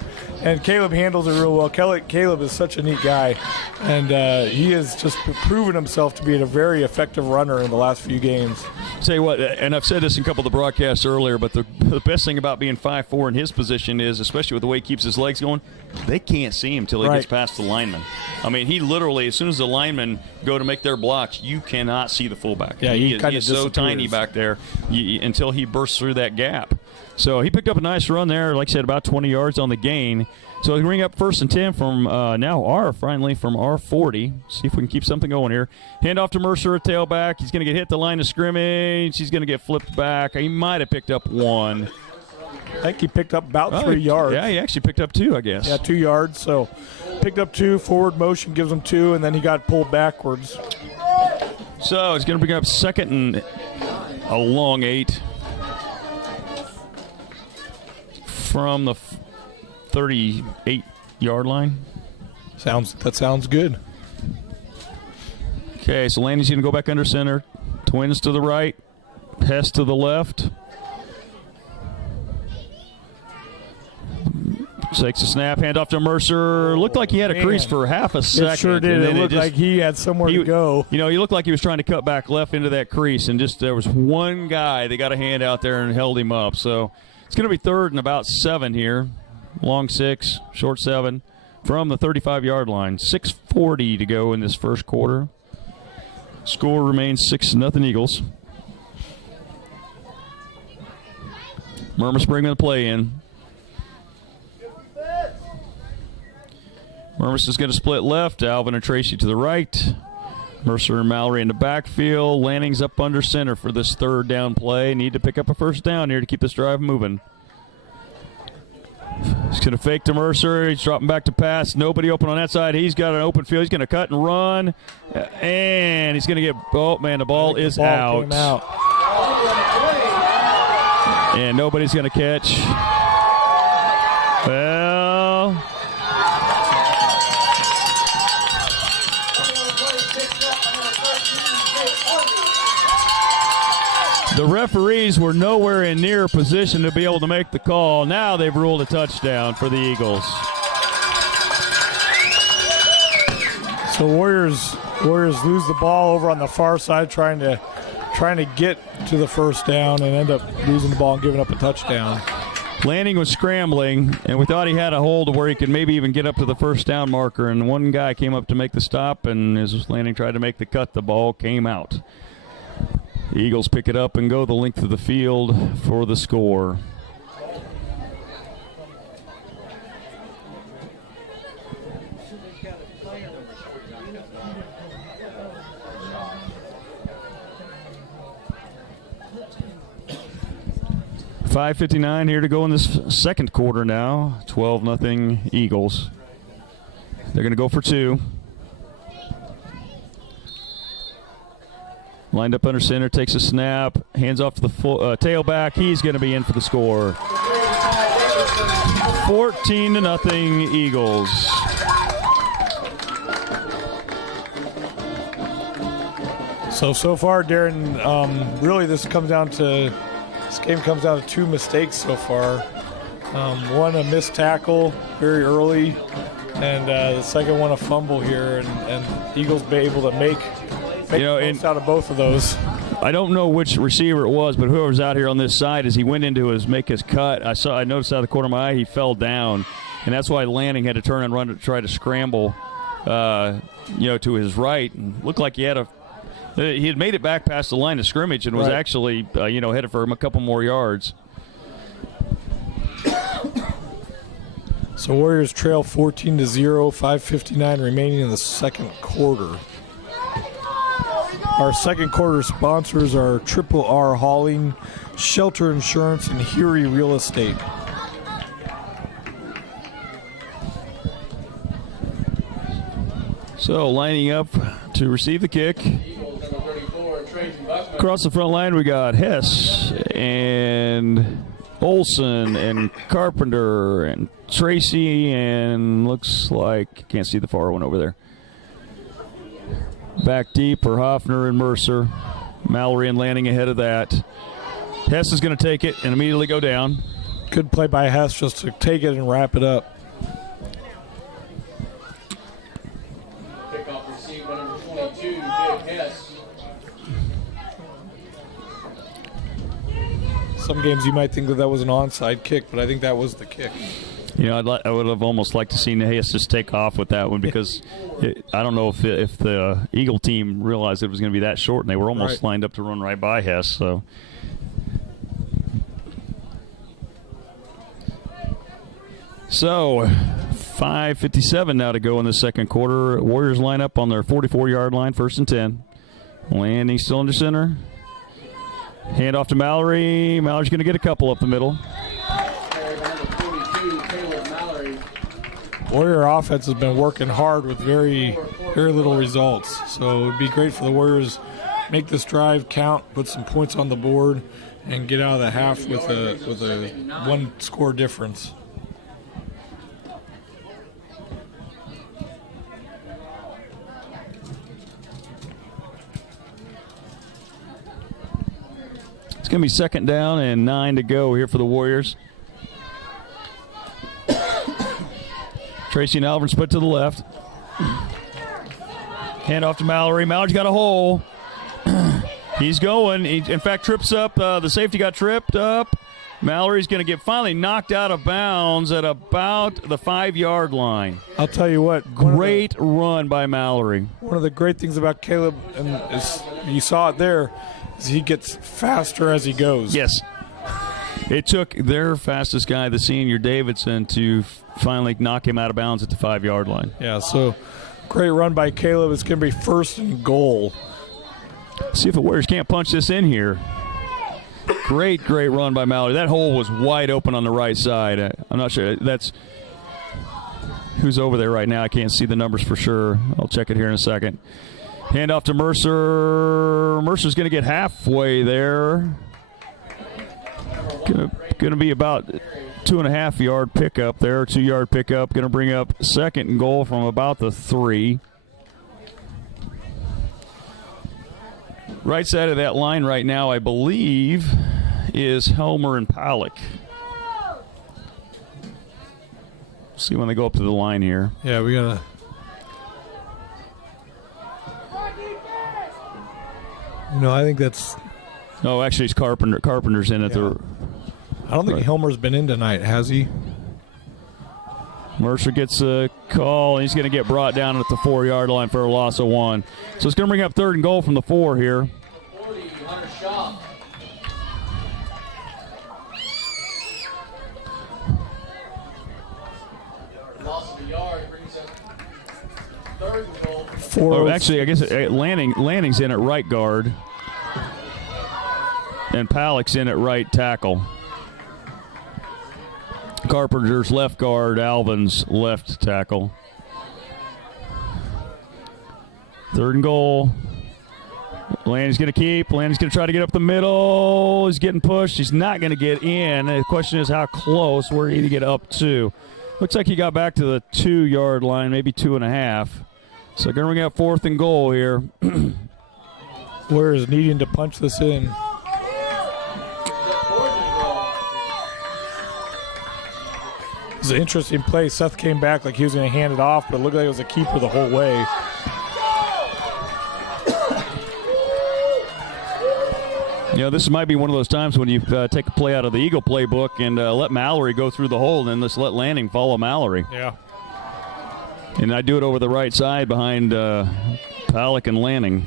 And Caleb handles it real well. Caleb is such a neat guy, and he has just proven himself to be a very effective runner in the last few games. Tell you what, and I've said this in a couple of the broadcasts earlier, but the best thing about being 5'4" in his position is, especially with the way he keeps his legs going, they can't see him until he gets past the lineman. I mean, he literally, as soon as the linemen go to make their blocks, you cannot see the fullback. Yeah, he is so tiny back there until he bursts through that gap. So he picked up a nice run there, like I said, about 20 yards on the gain. So we bring up 1st and 10 from finally from R40. See if we can keep something going here. Hand off to Mercer, a tailback. He's going to get hit the line of scrimmage. He's going to get flipped back. He might have picked up 1. I think he picked up about 3 yards. Yeah, he actually picked up 2, I guess. Yeah, 2 yards. So picked up 2, forward motion gives him 2, and then he got pulled backwards. So he's going to bring up 2nd and a long 8 from the 38-yard line. That sounds good. Okay, so Laney's going to go back under center. Twins to the right. Hess to the left. Takes a snap, handoff to Mercer. Looked like he had a crease for half a second. It sure did. It looked like he had somewhere to go. You know, he looked like he was trying to cut back left into that crease, and just there was one guy that got a hand out there and held him up. So it's going to be 3rd and about 7 here. Long 6, short 7 from the 35-yard line. 6:40 to go in this first quarter. Score remains 6-0 Eagles. Murmas bringing the play in. Murmas is going to split left. Alvin and Tracy to the right. Mercer and Mallory in the backfield. Lanning's up under center for this 3rd down play. Need to pick up a 1st down here to keep this drive moving. He's going to fake to Mercer. He's dropping back to pass. Nobody open on that side. He's got an open field. He's going to cut and run. And he's going to get – oh, man, the ball is out. Came out. And nobody's going to catch. Well – the referees were nowhere in near position to be able to make the call. Now they've ruled a touchdown for the Eagles. So Warriors lose the ball over on the far side, trying to get to the 1st down and end up losing the ball and giving up a touchdown. Lanning was scrambling, and we thought he had a hold of where he could maybe even get up to the 1st down marker, and one guy came up to make the stop, and as Lanning tried to make the cut, the ball came out. The Eagles pick it up and go the length of the field for the score. .5:59 here to go in this second quarter now. 12-0 Eagles. They're going to go for 2. Lined up under center, takes a snap, hands off to the tailback. He's going to be in for the score. 14-0 Eagles. So far, Darren, really this game comes down to 2 mistakes so far. One, a missed tackle very early, and the second one, a fumble here, and Eagles be able to make most out of both of those. I don't know which receiver it was, but whoever's out here on this side, as he went into make his cut, I noticed out of the corner of my eye he fell down, and that's why Lanning had to turn and run to try to scramble, to his right, and looked like he had made it back past the line of scrimmage and was actually headed for him a couple more yards. So Warriors trail 14-0, 5:59 remaining in the second quarter. Our second quarter sponsors are Triple R Hauling, Shelter Insurance, and Huey Real Estate. So lining up to receive the kick. Across the front line we got Hess and Olson and Carpenter and Tracy, and looks like, can't see the far one over there. Back deep are Hoffner and Mercer. Mallory and Lanning ahead of that. Hess is going to take it and immediately go down. Good play by Hess just to take it and wrap it up. Kickoff received by number 22, Dave Hess. Some games you might think that was an onside kick, but I think that was the kick. I would have almost liked to see Hess just take off with that one, because I don't know if the Eagle team realized it was going to be that short, and they were almost lined up to run right by Hess. So So 5:57 now to go in the second quarter. Warriors line up on their 44-yard line, 1st and 10. Landing still under center. Hand off to Mallory. Mallory's going to get a couple up the middle. Warrior offense has been working hard with very little results. So it would be great for the Warriors to make this drive count, put some points on the board, and get out of the half with a one-score difference. It's going to be 2nd down and 9 to go here for the Warriors. Tracy and Alvin split to the left. Hand off to Mallory. Mallory's got a hole. He's going. He, in fact, trips up. The safety got tripped up. Mallory's going to get finally knocked out of bounds at about the 5-yard line. I'll tell you what. Great run by Mallory. One of the great things about Caleb, and you saw it there, is he gets faster as he goes. Yes. It took their fastest guy, the senior Davidson, to finally knock him out of bounds at the 5-yard line. Yeah, so great run by Caleb. It's going to be 1st and goal. See if the Warriors can't punch this in here. Great run by Mallory. That hole was wide open on the right side. I'm not sure. That's who's over there right now. I can't see the numbers for sure. I'll check it here in a second. Hand off to Mercer. Mercer's going to get halfway there. Going to be about 2.5-yard pickup there, 2-yard pickup. Going to bring up 2nd and goal from about the 3. Right side of that line right now, I believe, is Helmer and Pollock. See when they go up to the line here. Yeah, we got to. I think that's. Oh, actually, it's Carpenter. Carpenter's in at the. I don't think Helmer's been in tonight, has he? Mercer gets a call, and he's going to get brought down at the 4-yard line for a loss of 1. So it's going to bring up 3rd and goal from the 4 here. 40, Hunter Shaw. Loss of a yard brings up 3rd and goal. Oh, actually, I guess Lanning's in at right guard, and Pollock's in at right tackle. Carpenter's left guard, Alvin's left tackle. 3rd and goal. Lanning's going to keep. Lanning's going to try to get up the middle. He's getting pushed. He's not going to get in. The question is how close. Where he to get up to. Looks like he got back to the 2-yard line, maybe 2.5. So going to bring up 4th and goal here. Warriors needing to punch this in. It was an interesting play. Seth came back like he was going to hand it off, but it looked like it was a keeper the whole way. This might be one of those times when you take a play out of the Eagle playbook and let Mallory go through the hole, and then just let Lanning follow Mallory. Yeah. And I do it over the right side behind Pollock and Lanning.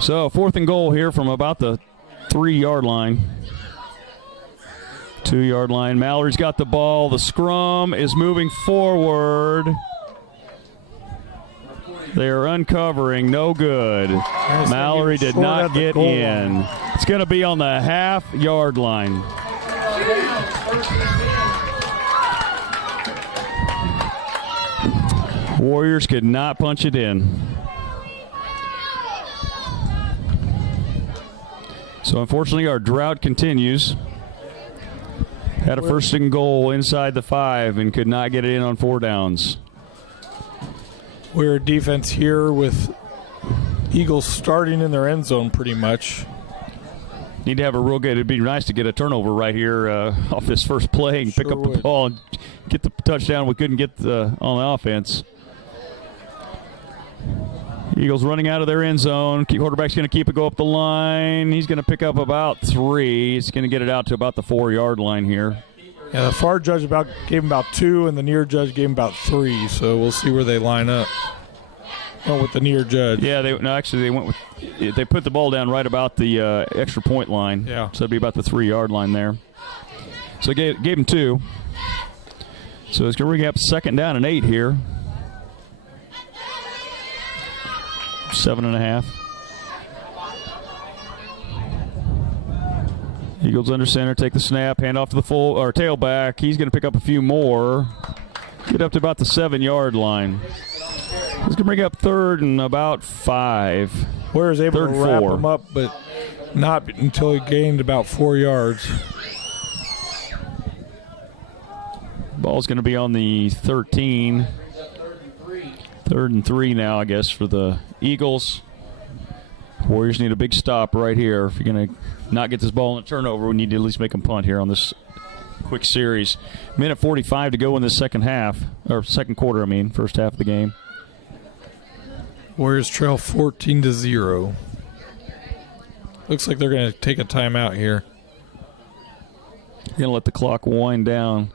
So 4th and goal here from about the 3-yard line. 2-yard line. Mallory's got the ball. The scrum is moving forward. They are uncovering. No good. Mallory did not get in. It's going to be on the half-yard line. Warriors could not punch it in. So unfortunately our drought continues. Had a 1st and goal inside the 5 and could not get it in on 4 downs. We're defense here with Eagles starting in their end zone pretty much. Need to have a real good. It'd be nice to get a turnover right here off this first play and pick up the ball and get the touchdown we couldn't get on the offense. Eagles running out of their end zone. Quarterback's going to keep it, go up the line. He's going to pick up about 3. He's going to get it out to about the 4-yard line here. Yeah, the far judge gave him about 2, and the near judge gave him about 3. So we'll see where they line up. Oh, with the near judge. Yeah, they went with. They put the ball down right about the extra point line. Yeah. So it'd be about the 3-yard line there. So gave him 2. So it's going to bring up 2nd down and 8 here. 7.5. Eagles under center, take the snap, hand off to the tailback. He's going to pick up a few more. Get up to about the 7-yard line. It's going to bring up 3rd and about 5. Warriors able to wrap him up, but not until he gained about 4 yards. Ball's going to be on the 13. 3rd and 3 now, I guess, for the Eagles. Warriors need a big stop right here. If you're going to not get this ball in a turnover, we need to at least make them punt here on this quick series. Minute 45 to go in the second quarter, first half of the game. Warriors trail 14-0. Looks like they're going to take a timeout here. You're going to let the clock wind down.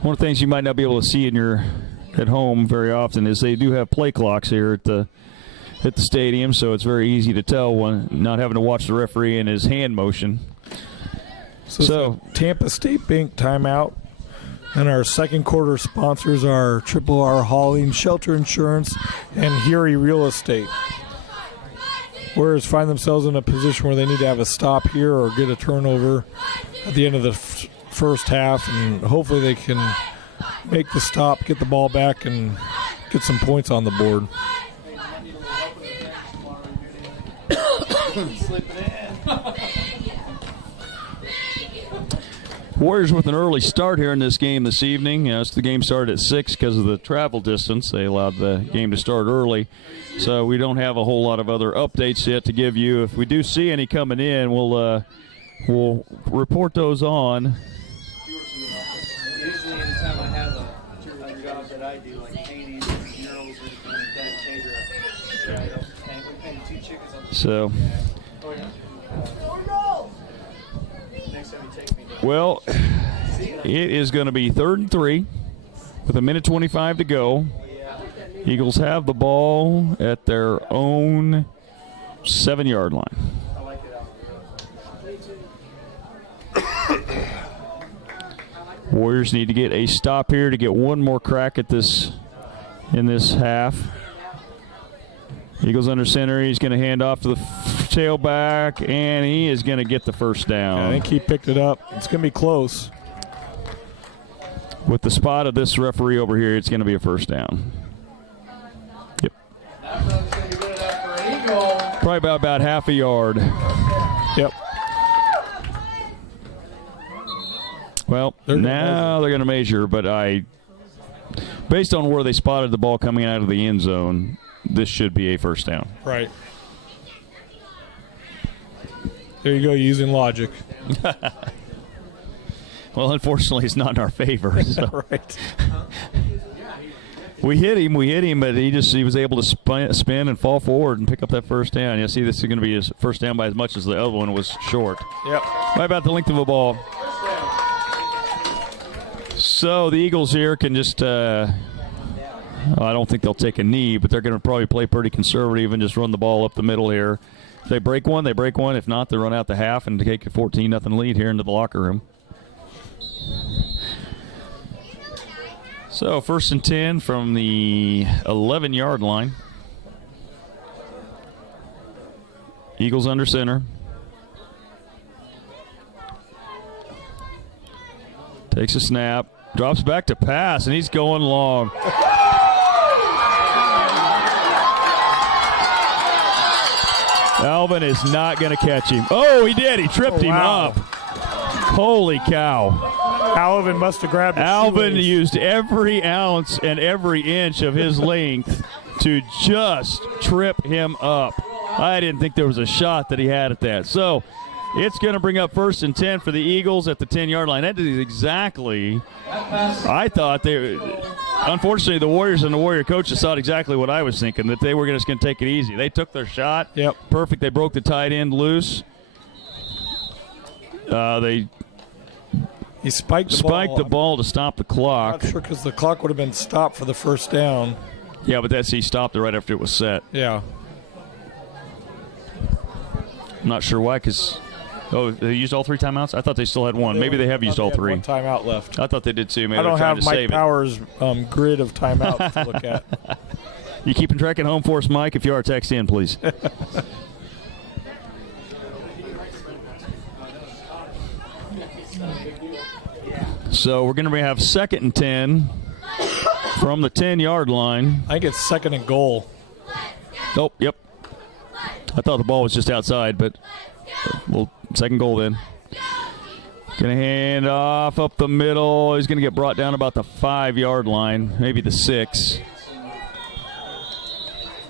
One of the things you might not be able to see at home very often is they do have play clocks here at the stadium, so it's very easy to tell when not having to watch the referee and his hand motion. So Tampa State Bank timeout. And our second quarter sponsors are Triple R Hauling, Shelter Insurance, and Huey Real Estate. Warriors find themselves in a position where they need to have a stop here or get a turnover at the end of the first half, and hopefully they can make the stop, get the ball back, and get some points on the board. Warriors with an early start here in this game this evening. The game started at 6 because of the travel distance. They allowed the game to start early. So we don't have a whole lot of other updates yet to give you. If we do see any coming in, we'll report those on. Usually anytime I have a job that I do, like painting, murals, or that, we painted 2 chickens on the So, next time you take me. Well, it is going to be 3rd and 3 with 1:25 to go. Eagles have the ball at their own 7-yard line. Warriors need to get a stop here to get one more crack at this in this half. Eagles under center. He's going to hand off to the tailback, and he is going to get the first down. I think he picked it up. It's going to be close. With the spot of this referee over here, it's going to be a first down. Yep. Probably about half a yard. Yep. Well, now they're going to measure, but based on where they spotted the ball coming out of the end zone, this should be a first down. Right. There you go, using logic. Well, unfortunately, it's not in our favor. So. Right. We hit him, but he was able to spin and fall forward and pick up that first down. You see, this is going to be his first down by as much as the other one was short. Yep. Right about the length of a ball. So the Eagles here can just I don't think they'll take a knee, but they're going to probably play pretty conservative and just run the ball up the middle here. If they break one, they break one. If not, they run out the half and take a 14-0 lead here into the locker room. So 1st and 10 from the 11-yard line. Eagles under center. Takes a snap, drops back to pass, and he's going long. Alvin is not going to catch him. Oh, he did. He tripped him up. Holy cow. Alvin must have grabbed his Alvin shoelace. used every ounce and every inch of his length to just trip him up. I didn't think there was a shot that he had at that. So it's going to bring up 1st and 10 for the Eagles at the 10-yard line. That is exactly, I thought unfortunately, the Warriors and the Warrior coaches thought exactly what I was thinking, that they were just going to take it easy. They took their shot. Yep. Perfect. They broke the tight end loose. He spiked the ball to stop the clock. I'm not sure because the clock would have been stopped for the first down. Yeah, but he stopped it right after it was set. Yeah. I'm not sure why, because Oh, they used all 3 timeouts? I thought they still had one. Maybe they have used all 3. One timeout left. I thought they did too. Maybe I don't they're trying have to Mike save Powers' grid of timeouts to look at. You keeping track at home for us, Mike? If you are, text in, please. So we're going to have 2nd and 10 from the 10-yard line. I think it's 2nd and goal. Oh, yep. I thought the ball was just outside, but well, 2nd goal then. Going to hand off up the middle. He's going to get brought down about the 5-yard line, maybe the 6.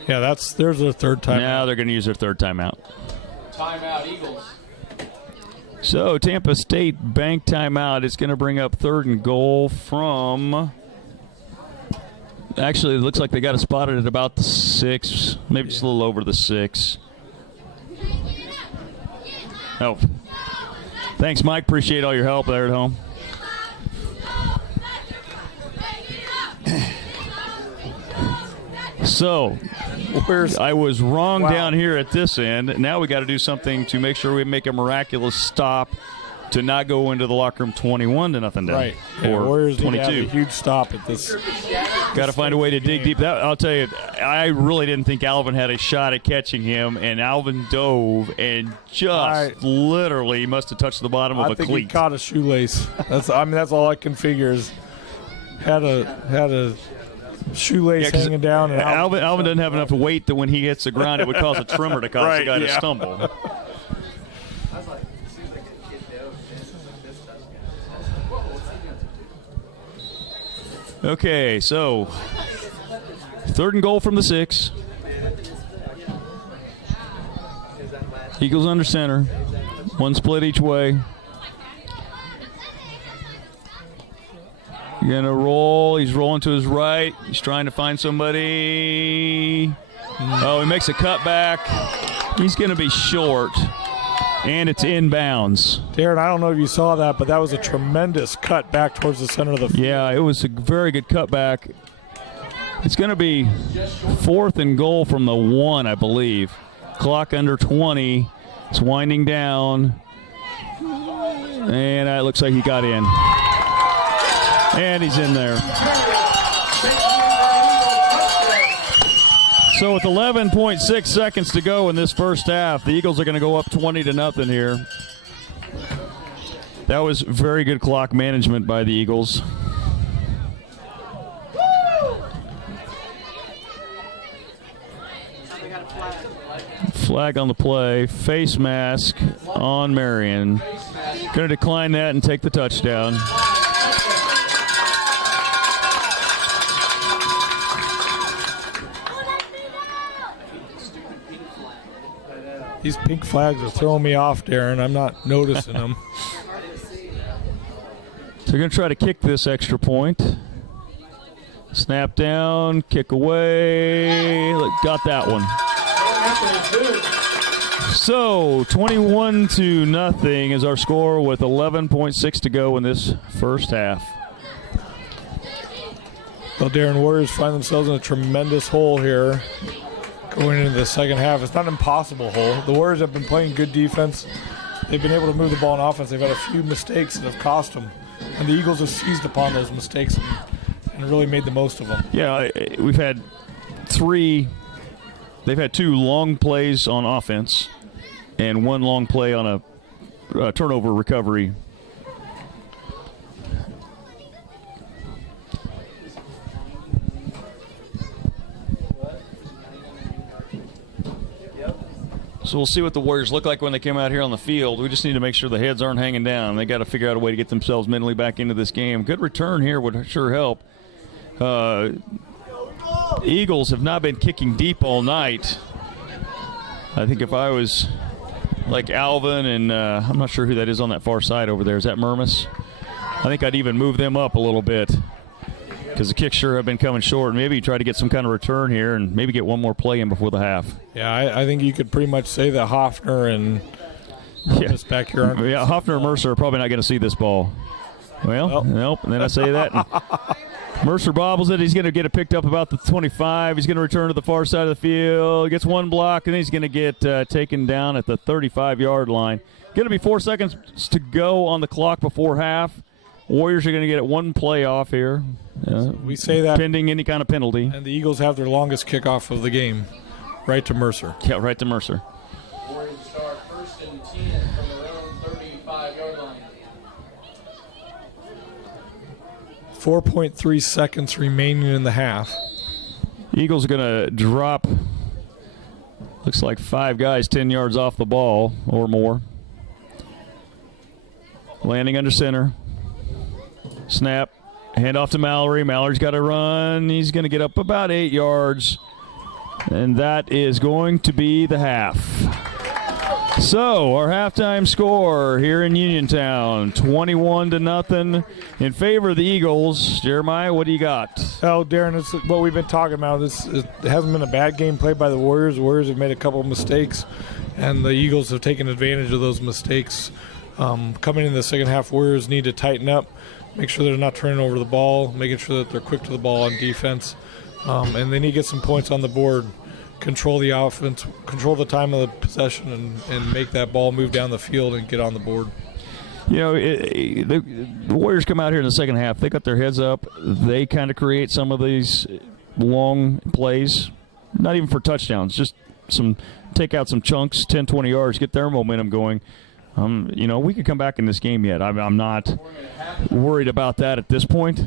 Yeah, there's their 3rd timeout. Now they're going to use their 3rd timeout. Timeout, Eagles. So Tampa State bank timeout is going to bring up 3rd and goal from. Actually, it looks like they got it spotted at about the 6, maybe just a little over the 6. Oh, thanks, Mike. Appreciate all your help there at home. So, I was wrong down here at this end. Now we got to do something to make sure we make a miraculous stop to not go into the locker room 21-0 down. Right. Or Warriors 22. need to have a huge stop at this. Got to find a way to dig deep. I'll tell you, I really didn't think Alvin had a shot at catching him, and Alvin dove and just literally must have touched the bottom of a cleat. I think he caught a shoelace. That's all I can figure is had a shoelace hanging down. And Alvin doesn't have enough weight that when he hits the ground, it would cause a tremor to cause the guy to stumble. Okay, so 3rd and goal from the 6. Eagles under center. 1 split each way. Going to roll. He's rolling to his right. He's trying to find somebody. Oh, he makes a cutback. He's going to be short. And it's inbounds. Darren, I don't know if you saw that, but that was a tremendous cut back towards the center of the field. Yeah, it was a very good cutback. It's going to be 4th and goal from the 1, I believe. Clock under 20. It's winding down. And it looks like he got in. And he's in there. So with 11.6 seconds to go in this first half, the Eagles are going to go up 20-0 here. That was very good clock management by the Eagles. Flag on the play. Face mask on Marion. Going to decline that and take the touchdown. These pink flags are throwing me off, Darren. I'm not noticing them. So they're going to try to kick this extra point. Snap down, kick away. Got that one. So 21-0 is our score with 11.6 to go in this first half. Well, Darren, Warriors find themselves in a tremendous hole here going into the second half. It's not an impossible hole. The Warriors have been playing good defense. They've been able to move the ball in offense. They've had a few mistakes that have cost them. And the Eagles have seized upon those mistakes and really made the most of them. Yeah, we've had 3. They've had 2 long plays on offense and 1 long play on a turnover recovery. So we'll see what the Warriors look like when they come out here on the field. We just need to make sure the heads aren't hanging down. They got to figure out a way to get themselves mentally back into this game. Good return here would sure help. Eagles have not been kicking deep all night. I think if I was like Alvin and I'm not sure who that is on that far side over there. Is that Murmas? I think I'd even move them up a little bit because the kicks sure have been coming short. Maybe try to get some kind of return here and maybe get one more play in before the half. Yeah, I think you could pretty much say that Hoffner and Murmas back here aren't. Yeah, Hoffner and Mercer are probably not going to see this ball. Well, nope. And then I say that. And Mercer bobbles it. He's going to get it picked up about the 25. He's going to return to the far side of the field. Gets one block, and then he's going to get taken down at the 35-yard line. Going to be 4 seconds to go on the clock before half. Warriors are going to get one play off here. We say that pending any kind of penalty. And the Eagles have their longest kickoff of the game, right to Mercer. Yeah, right to Mercer. Warriors start 1st and 10 from their own 35-yard line. 4.3 seconds remaining in the half. Eagles are going to drop, looks like 5 guys 10 yards off the ball or more. Landing under center. Snap. Hand off to Mallory. Mallory's got to run. He's going to get up about 8 yards. And that is going to be the half. So, our halftime score here in Uniontown, 21-0 in favor of the Eagles. Jeremiah, what do you got? Oh, Darren, it's what we've been talking about. It hasn't been a bad game played by the Warriors. The Warriors have made a couple of mistakes, and the Eagles have taken advantage of those mistakes. Coming in the second half, Warriors need to tighten up, make sure they're not turning over the ball, making sure that they're quick to the ball on defense, and they need to get some points on the board. Control the offense, control the time of the possession, and make that ball move down the field and get on the board. You know, the Warriors come out here in the second half. They got their heads up. They kind of create some of these long plays, not even for touchdowns, just take out some chunks, 10, 20 yards, get their momentum going. You know, we could come back in this game yet. I'm not worried about that at this point.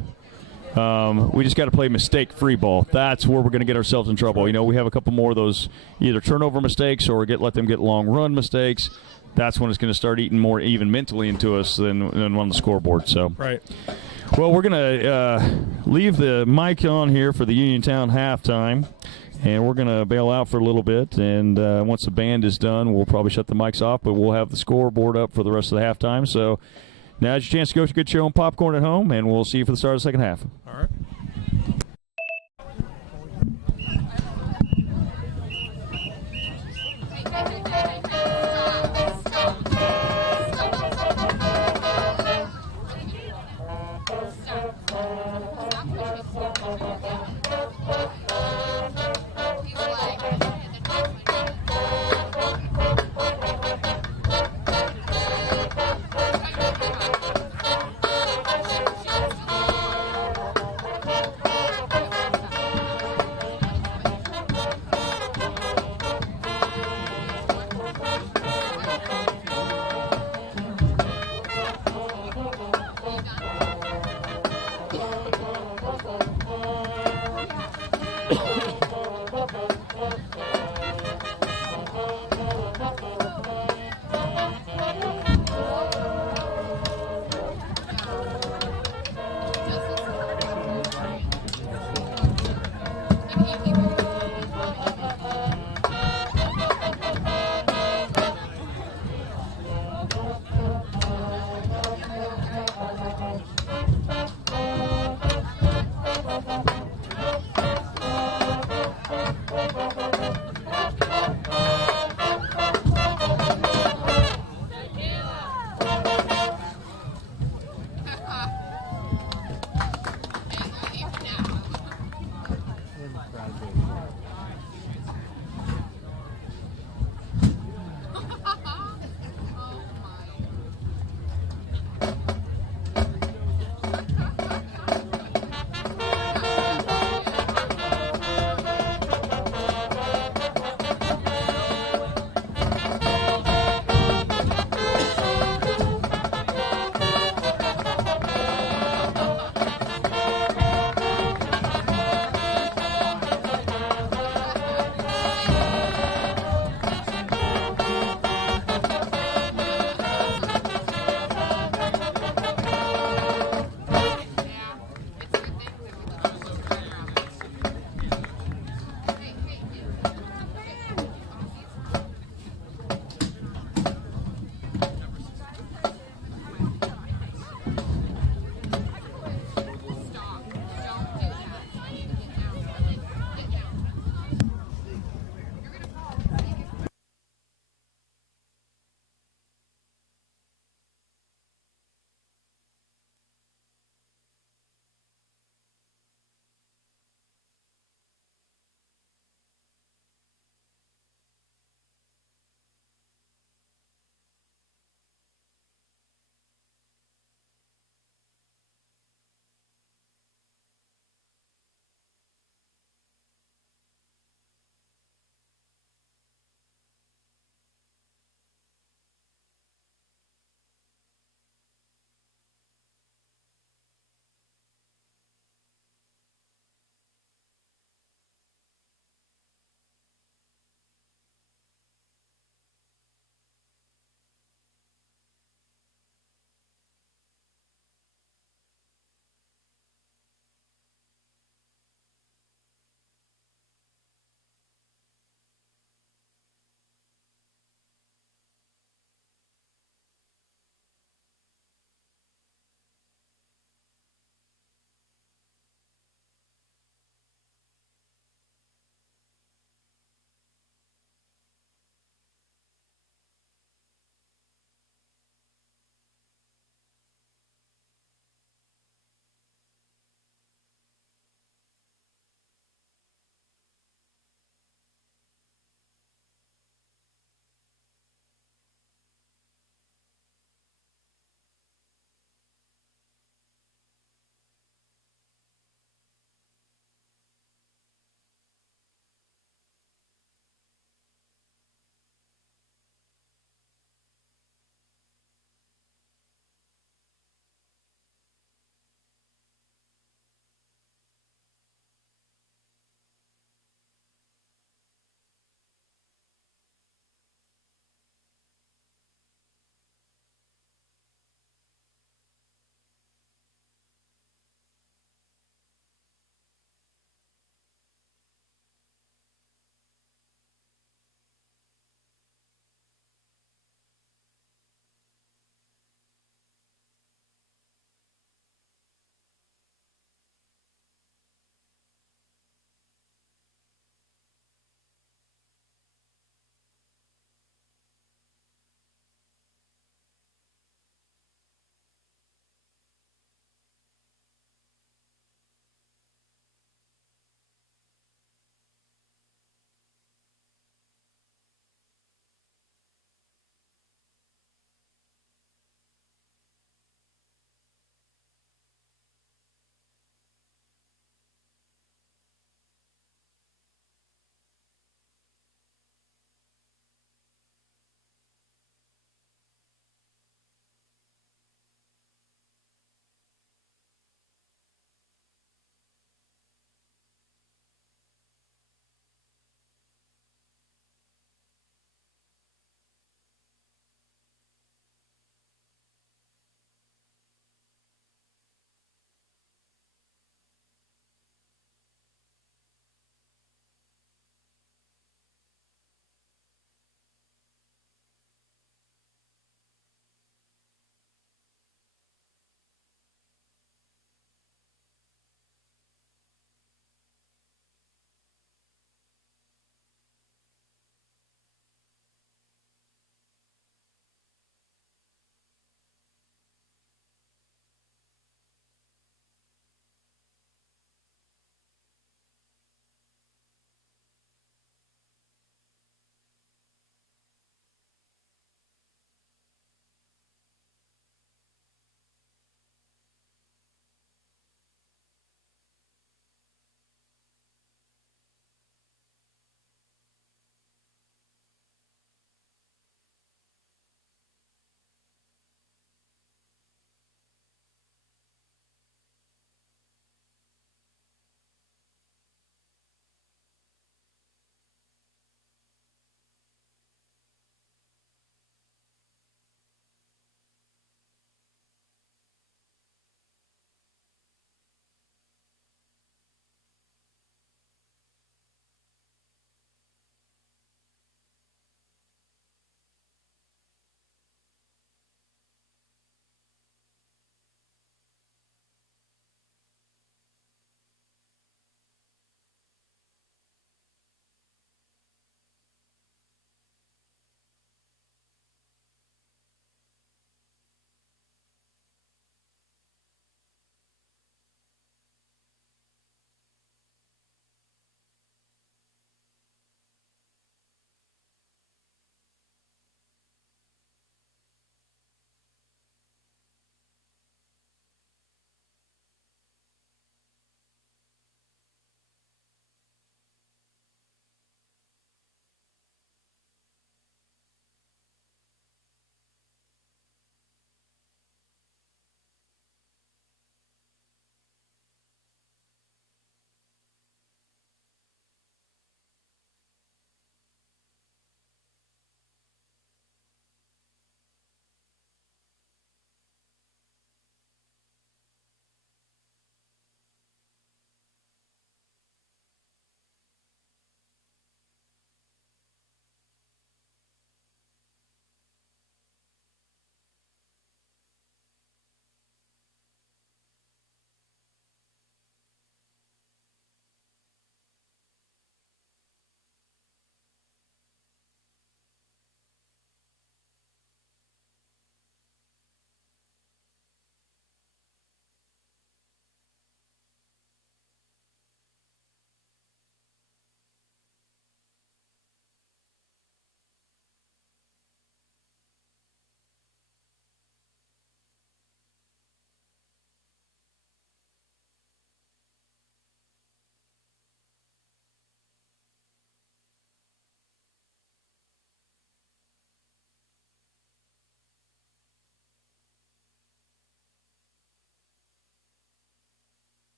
We just got to play mistake-free ball. That's where we're going to get ourselves in trouble. You know, we have a couple more of those either turnover mistakes or let them get long run mistakes. That's when it's going to start eating more even mentally into us than on the scoreboard. So, right. Well, we're going to leave the mic on here for the Uniontown halftime, and we're going to bail out for a little bit. And once the band is done, we'll probably shut the mics off, but we'll have the scoreboard up for the rest of the halftime. So now's your chance to go to a good show and popcorn at home, and we'll see you for the start of the second half. All right.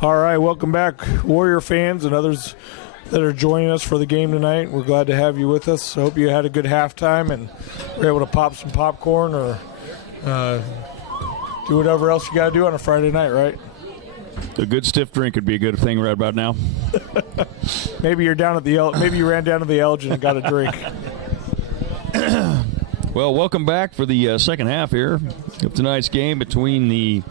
All right, welcome back, Warrior fans and others that are joining us for the game tonight. We're glad to have you with us. I hope you had a good halftime and were able to pop some popcorn or do whatever else you got to do on a Friday night, right? A good stiff drink would be a good thing right about now. Maybe you're down at the maybe you ran down to the Elgin and got a drink. Well, welcome back for the second half here of tonight's game between the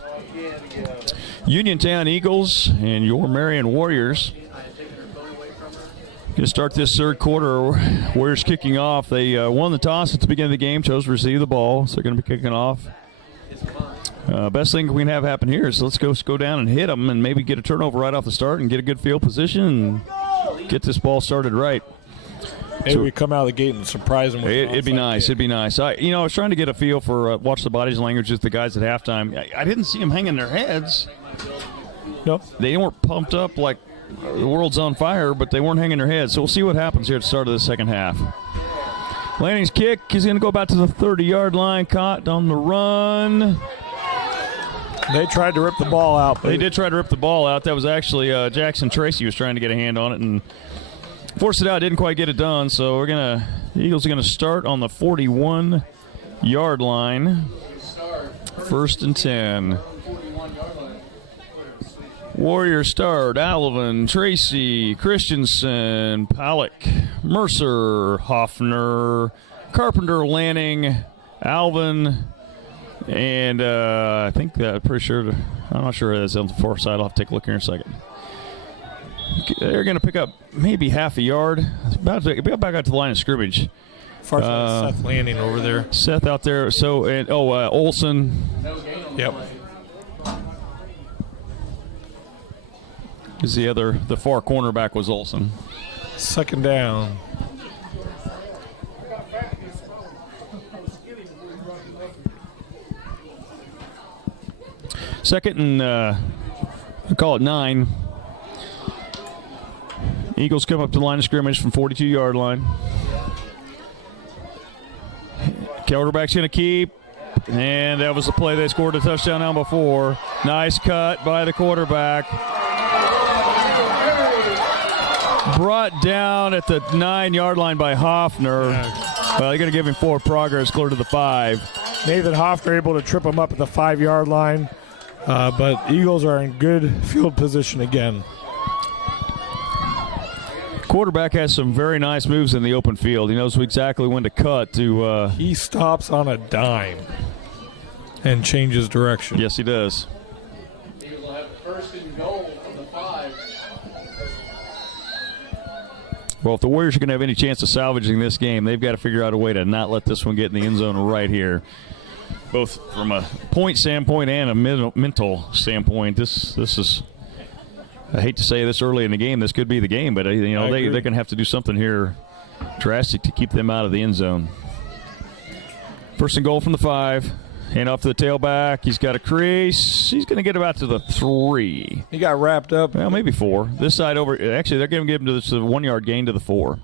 Uniontown Eagles and your Marion Warriors. Going to start this third quarter. Warriors kicking off. They won the toss at the beginning of the game, chose to receive the ball, so they're going to be kicking off. Best thing we can have happen here is let's go down and hit them and maybe get a turnover right off the start and get a good field position and get this ball started right. Maybe we come out of the gate and surprise them. It'd be nice. It'd be nice. I was trying to get a feel for watch the bodies language of the guys at halftime. I didn't see them hanging their heads. Nope. They weren't pumped up like the world's on fire, but they weren't hanging their heads. So we'll see what happens here at the start of the second half. Lanning's kick is going to go back to the 30-yard line. Caught on the run. They tried to rip the ball out. They did try to rip the ball out. That was actually Jackson Tracy was trying to get a hand on it and forced it out. Didn't quite get it done. So the Eagles are going to start on the 41-yard line. 1st and 10. Warriors start. Alvin, Tracy, Christensen, Pollock, Mercer, Hoffner, Carpenter, Lanning, Alvin, and I think pretty sure, I'm not sure that's on the far side. I'll have to take a look here in a second. They're going to pick up maybe half a yard. About to get back out to the line of scrimmage. Far side, Seth Lanning over there. Seth out there. So, Olson. Yep. Is the far cornerback was Olson. 2nd down. Second and I call it 9. Eagles come up to the line of scrimmage from 42-yard line. Quarterback's going to keep, and that was the play they scored a touchdown on before. Nice cut by the quarterback. Brought down at the 9-yard line by Hoffner. Well, they're going to give him forward progress clear to the 5. Nathan Hoffner able to trip him up at the 5-yard line, but Eagles are in good field position again. Quarterback has some very nice moves in the open field. He knows exactly when to cut to. He stops on a dime and changes direction. Yes, he does. Eagles will have 1st and goal from the 5. Well, if the Warriors are going to have any chance of salvaging this game, they've got to figure out a way to not let this one get in the end zone right here. Both from a point standpoint and a mental standpoint, this is. I hate to say this early in the game. This could be the game, but they're going to have to do something here drastic to keep them out of the end zone. 1st and goal from the 5. Hand off to the tailback. He's got a crease. He's going to get about to the 3. He got wrapped up. Well, maybe 4. This side over. Actually, they're going to give him to the 1-yard gain to the 4.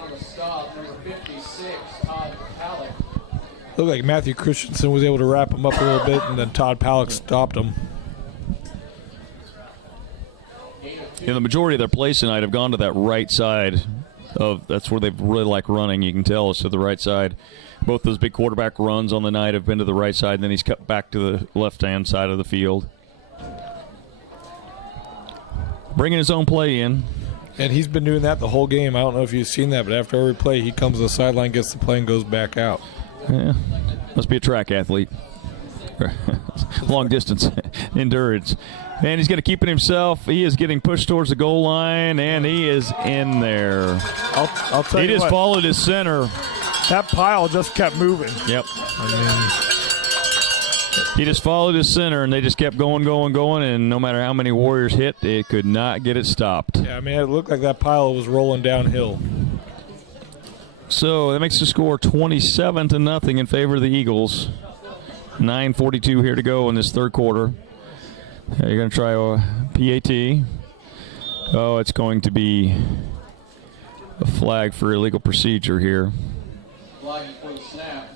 On the stop, number 56, Todd Pollock. Looked like Matthew Christensen was able to wrap him up a little bit, and then Todd Pollock stopped him. The majority of their plays tonight have gone to that right side. That's where they really like running. You can tell it's to the right side. Both those big quarterback runs on the night have been to the right side, and then he's cut back to the left-hand side of the field. Bringing his own play in. And he's been doing that the whole game. I don't know if you've seen that, but after every play, he comes to the sideline, gets the play, and goes back out. Yeah, must be a track athlete. Long distance endurance. And he's going to keep it himself. He is getting pushed towards the goal line, and he is in there. I'll tell you He just followed his center. That pile just kept moving. Yep. He just followed his center, and they just kept going, and no matter how many Warriors hit, it could not get it stopped. Yeah, it looked like that pile was rolling downhill. So that makes the score 27-0 in favor of the Eagles. 9:42 here to go in this third quarter. You're going to try a PAT. Oh, it's going to be a flag for illegal procedure here. Flag for the snap.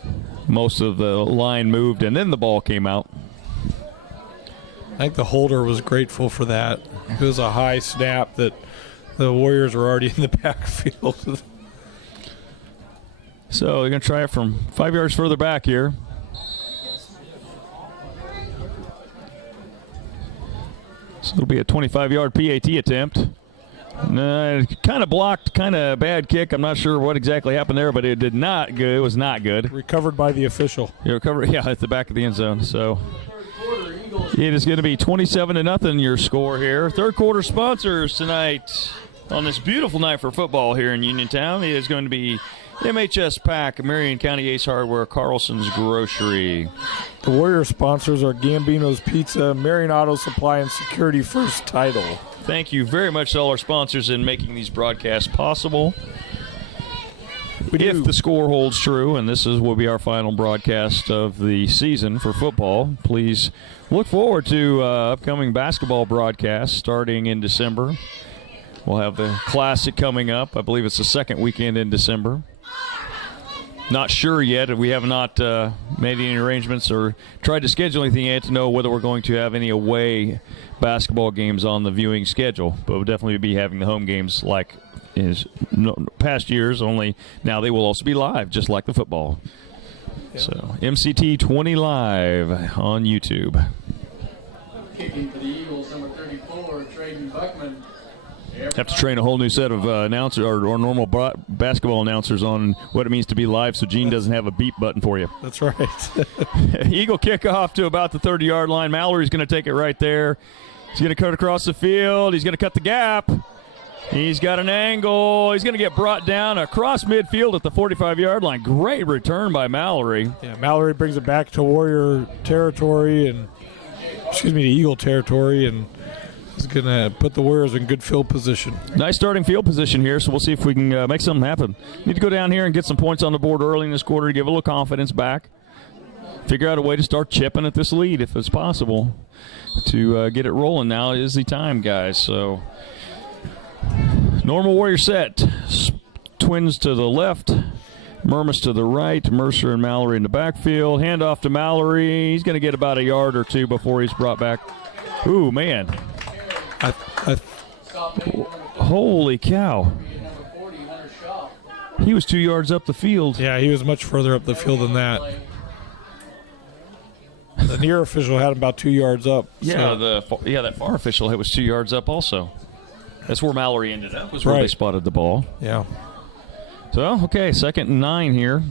Most of the line moved, and then the ball came out. I think the holder was grateful for that. It was a high snap that the Warriors were already in the backfield. So they're going to try it from 5 yards further back here. So it'll be a 25-yard PAT attempt. Kind of blocked, kind of bad kick. I'm not sure what exactly happened there, but it did not good. It was not good. Recovered by the official. At the back of the end zone. So it is going to be 27-0 your score here. Third quarter sponsors tonight on this beautiful night for football here in Uniontown. It is going to be MHS Pack, Marion County Ace Hardware, Carlson's Grocery. The Warrior sponsors are Gambino's Pizza, Marion Auto Supply, and Security First Title. Thank you very much to all our sponsors in making these broadcasts possible. If the score holds true, and this will be our final broadcast of the season for football, please look forward to upcoming basketball broadcasts starting in December. We'll have the Classic coming up. I believe it's the second weekend in December. Not sure yet. We have not made any arrangements or tried to schedule anything yet to know whether we're going to have any away basketball games on the viewing schedule. But we'll definitely be having the home games like in past years, only now they will also be live, just like the football. Yeah. So mctv20live on YouTube. Kicking for the Eagles, number 34, Traden Buckman. Have to train a whole new set of announcers or normal basketball announcers on what it means to be live, so Gene doesn't have a beep button for you. That's right. Eagle kickoff to about the 30-yard line. Mallory's going to take it right there. He's going to cut across the field. He's going to cut the gap. He's got an angle. He's going to get brought down across midfield at the 45-yard line. Great return by Mallory. Yeah, Mallory brings it back to Warrior territory to Eagle territory, and is going to put the Warriors in good field position. Nice starting field position here, so we'll see if we can make something happen. Need to go down here and get some points on the board early in this quarter to give a little confidence back. Figure out a way to start chipping at this lead if it's possible to get it rolling. Now is the time, guys. So normal Warrior set. Twins to the left. Murmas to the right. Mercer and Mallory in the backfield. Handoff to Mallory. He's going to get about a yard or two before he's brought back. Ooh, man. Holy cow. He was 2 yards up the field. Yeah, he was much further up the field than that. The near official had him about 2 yards up. Yeah, that far official was 2 yards up also. That's where Mallory ended up, was where they spotted the ball. Yeah. So, okay, 2nd and 9 here.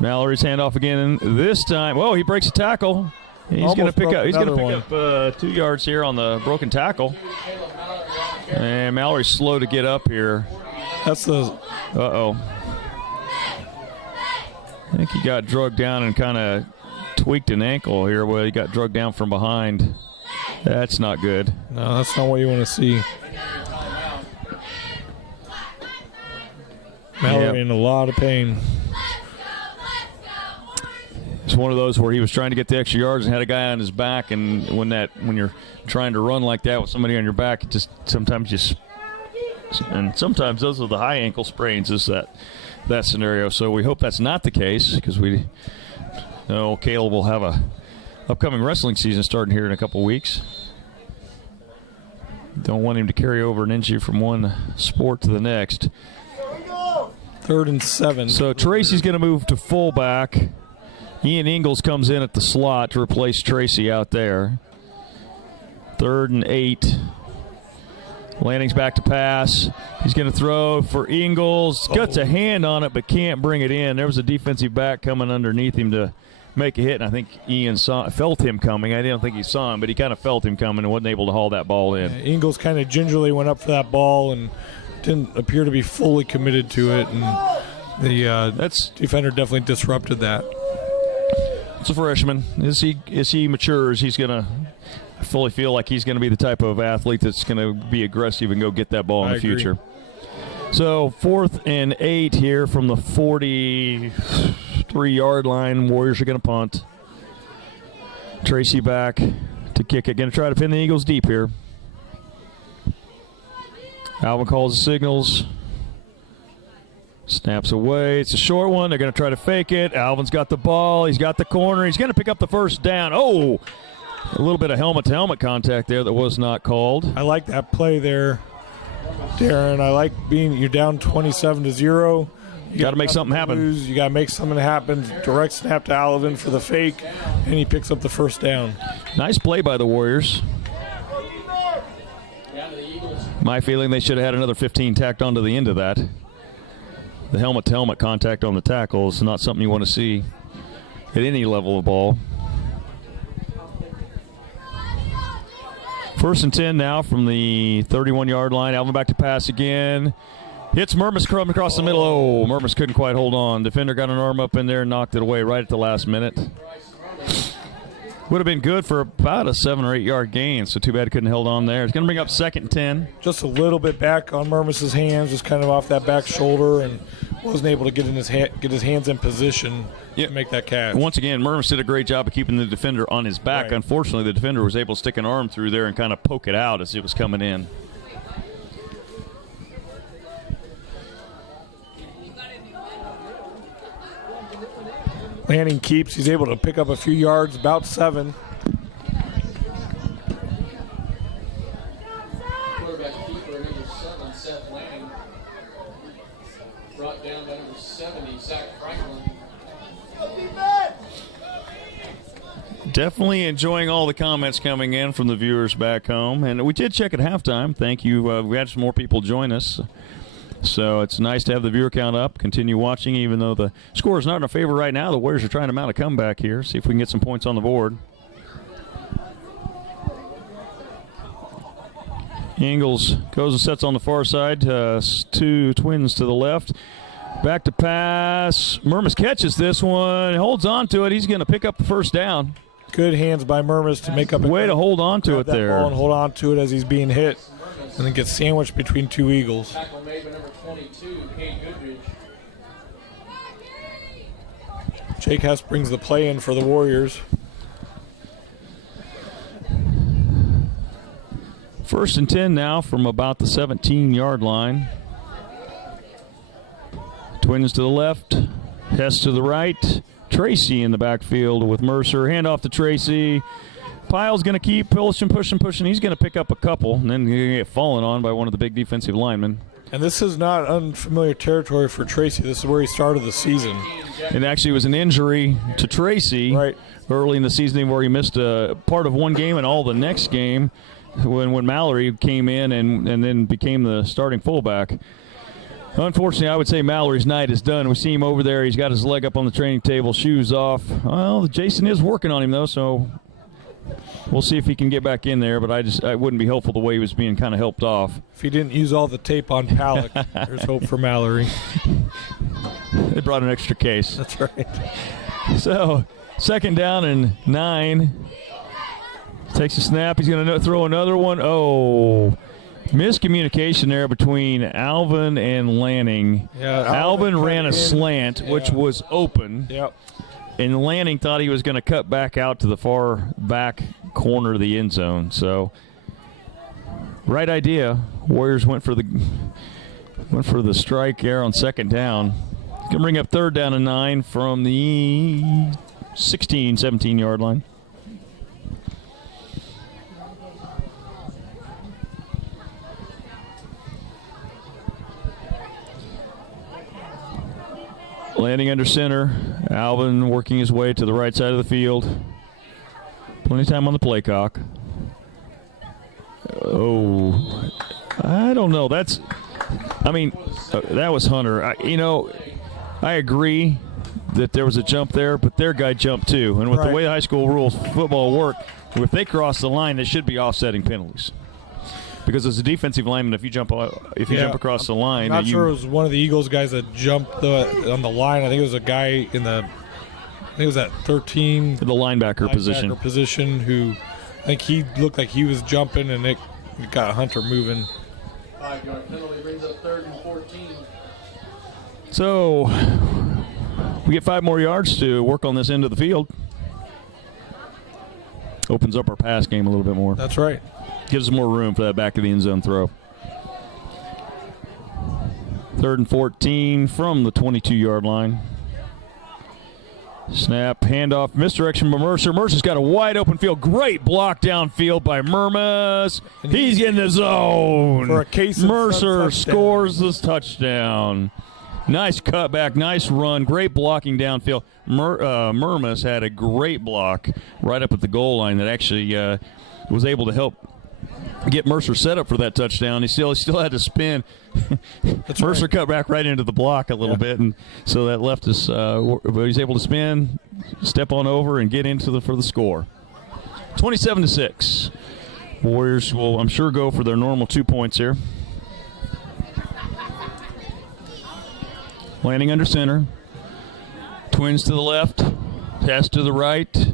Mallory's handoff again this time. Whoa, he breaks a tackle. He's going to pick up 2 yards here on the broken tackle. And Mallory's slow to get up here. That's the... Uh-oh. I think he got drugged down and kind of tweaked an ankle here. Well, he got drugged down from behind. That's not good. No, that's not what you want to see. Mallory in a lot of pain. It's one of those where he was trying to get the extra yards and had a guy on his back, and when you're trying to run like that with somebody on your back, it sometimes those are the high ankle sprains, is that scenario. So we hope that's not the case, because we know Caleb will have a upcoming wrestling season starting here in a couple weeks. Don't want him to carry over an injury from one sport to the next. 3rd and 7. So Tracy's going to move to fullback. Ian Ingalls comes in at the slot to replace Tracy out there. 3rd and 8. Lanning's back to pass. He's going to throw for Ingalls. Guts a hand on it, but can't bring it in. There was a defensive back coming underneath him to make a hit, and I think Ian felt him coming. I didn't think he saw him, but he kind of felt him coming and wasn't able to haul that ball in. Yeah, Ingalls kind of gingerly went up for that ball and didn't appear to be fully committed to it, and the defender definitely disrupted that. It's a freshman. As he matures, he's going to fully feel like he's going to be the type of athlete that's going to be aggressive and go get that ball in the future. So 4th and 8 here from the 43-yard line. Warriors are going to punt. Tracy back to kick it. Going to try to pin the Eagles deep here. Alvin calls the signals. Snaps away. It's a short one. They're going to try to fake it. Alvin's got the ball. He's got the corner. He's going to pick up the first down. Oh, a little bit of helmet-to-helmet contact there that was not called. I like that play there, Darren. I like you're down 27-0. You got to make something happen. You got to make something happen. Direct snap to Alvin for the fake, and he picks up the first down. Nice play by the Warriors. My feeling they should have had another 15 tacked onto the end of that. The helmet-to-helmet contact on the tackle is not something you want to see at any level of ball. 1st and 10 now from the 31-yard line. Alvin back to pass again. Hits Murmas across the middle. Oh, Murmas couldn't quite hold on. Defender got an arm up in there and knocked it away right at the last minute. Would have been good for about a 7 or 8 yard gain, so too bad he couldn't hold on there. It's going to bring up 2nd and 10. Just a little bit back on Murmas's hands, just kind of off that back shoulder, and wasn't able to get his hands in position to make that catch. Once again, Murmas did a great job of keeping the defender on his back. Right. Unfortunately, the defender was able to stick an arm through there and kind of poke it out as it was coming in. Lanning keeps. He's able to pick up a few yards, about 7. Quarterback keeper, number 7, Seth Lanning. Brought down by number 70, Zach Franklin. Definitely enjoying all the comments coming in from the viewers back home. And we did check at halftime. Thank you. We had some more people join us. So it's nice to have the viewer count up, continue watching, even though the score is not in our favor right now. The Warriors are trying to mount a comeback here, see if we can get some points on the board. Ingles goes and sets on the far side. 2 twins to the left. Back to pass. Murmas catches this one, holds on to it. He's going to pick up the first down. Good hands by Murmas to make up. Way to hold on to it there. And hold on to it as he's being hit, and then gets sandwiched between 2 Eagles. Tackle made by number 22, Kate Goodridge. Jake Hess brings the play in for the Warriors. 1st and 10 now from about the 17-yard line. Twins to the left, Hess to the right. Tracy in the backfield with Mercer. Handoff to Tracy. Pyle's going to keep pushing. He's going to pick up a couple, and then he's going to get fallen on by one of the big defensive linemen. And this is not unfamiliar territory for Tracy. This is where he started the season. It actually was an injury to Tracy early in the season where he missed a part of one game and all the next game when Mallory came in and then became the starting fullback. Unfortunately, I would say Mallory's night is done. We see him over there. He's got his leg up on the training table, shoes off. Well, Jason is working on him, though, so we'll see if he can get back in there, but I wouldn't be hopeful the way he was being kind of helped off. If he didn't use all the tape on Palak, there's hope for Mallory. They brought an extra case. That's right. So, 2nd down and 9. Takes a snap. He's going to throw another one. Oh, miscommunication there between Alvin and Lanning. Yeah, Alvin ran a slant, which was open. Yep. And Lanning thought he was going to cut back out to the far back corner of the end zone. So, right idea. Warriors went for the strike there on 2nd down. Going to bring up 3rd down and 9 from the 16, 17-yard line. Landing under center. Alvin working his way to the right side of the field. Plenty of time on the play clock. Oh, I don't know. That was Hunter. I agree that there was a jump there, but their guy jumped too. And with the way the high school rules football work, if they cross the line, they should be offsetting penalties. Because as a defensive lineman, if you jump across the line, I'm not sure it was one of the Eagles guys that jumped on the line. I think it was a guy it was at 13, the linebacker position who I think he looked like he was jumping, and it got Hunter moving. 5-yard penalty brings up 3rd and 14. So we get 5 more yards to work on this end of the field. Opens up our pass game a little bit more. That's right. Gives us more room for that back of the end zone throw. 3rd and 14 from the 22-yard line. Snap, handoff, misdirection by Mercer. Mercer's got a wide open field. Great block downfield by Murmas. He's in the zone. For a Case Mercer scores this touchdown. Nice cutback, nice run, great blocking downfield. Murmas had a great block right up at the goal line that actually was able to help get Mercer set up for that touchdown. He still had to spin. Mercer cut back right into the block a little bit, and so that left us. But he's able to spin, step on over, and get into for the score. 27-6. Warriors will, I'm sure, go for their normal 2 points here. Landing under center. Twins to the left. Pass to the right.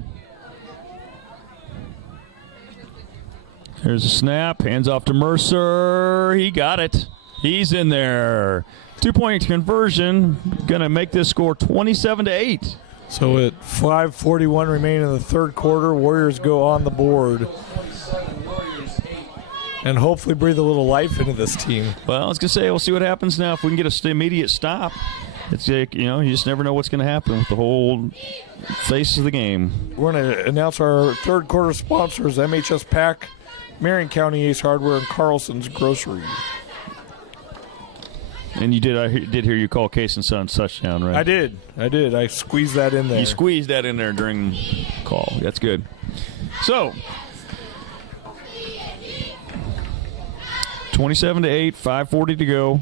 There's a snap. Hands off to Mercer. He got it. He's in there. 2-point conversion. Going to make this score 27-8. So at 5:41 remaining in the third quarter, Warriors go on the board. And hopefully breathe a little life into this team. Well, I was going to say, we'll see what happens now if we can get an immediate stop. It's like, you just never know what's going to happen with the whole face of the game. We're going to announce our third quarter sponsors, MHS Pack, Marion County Ace Hardware, and Carlson's Grocery. And I did hear you call Case and Son's touchdown, right? I did. I squeezed that in there. You squeezed that in there during the call. That's good. So, 27-8, 5:40 to go.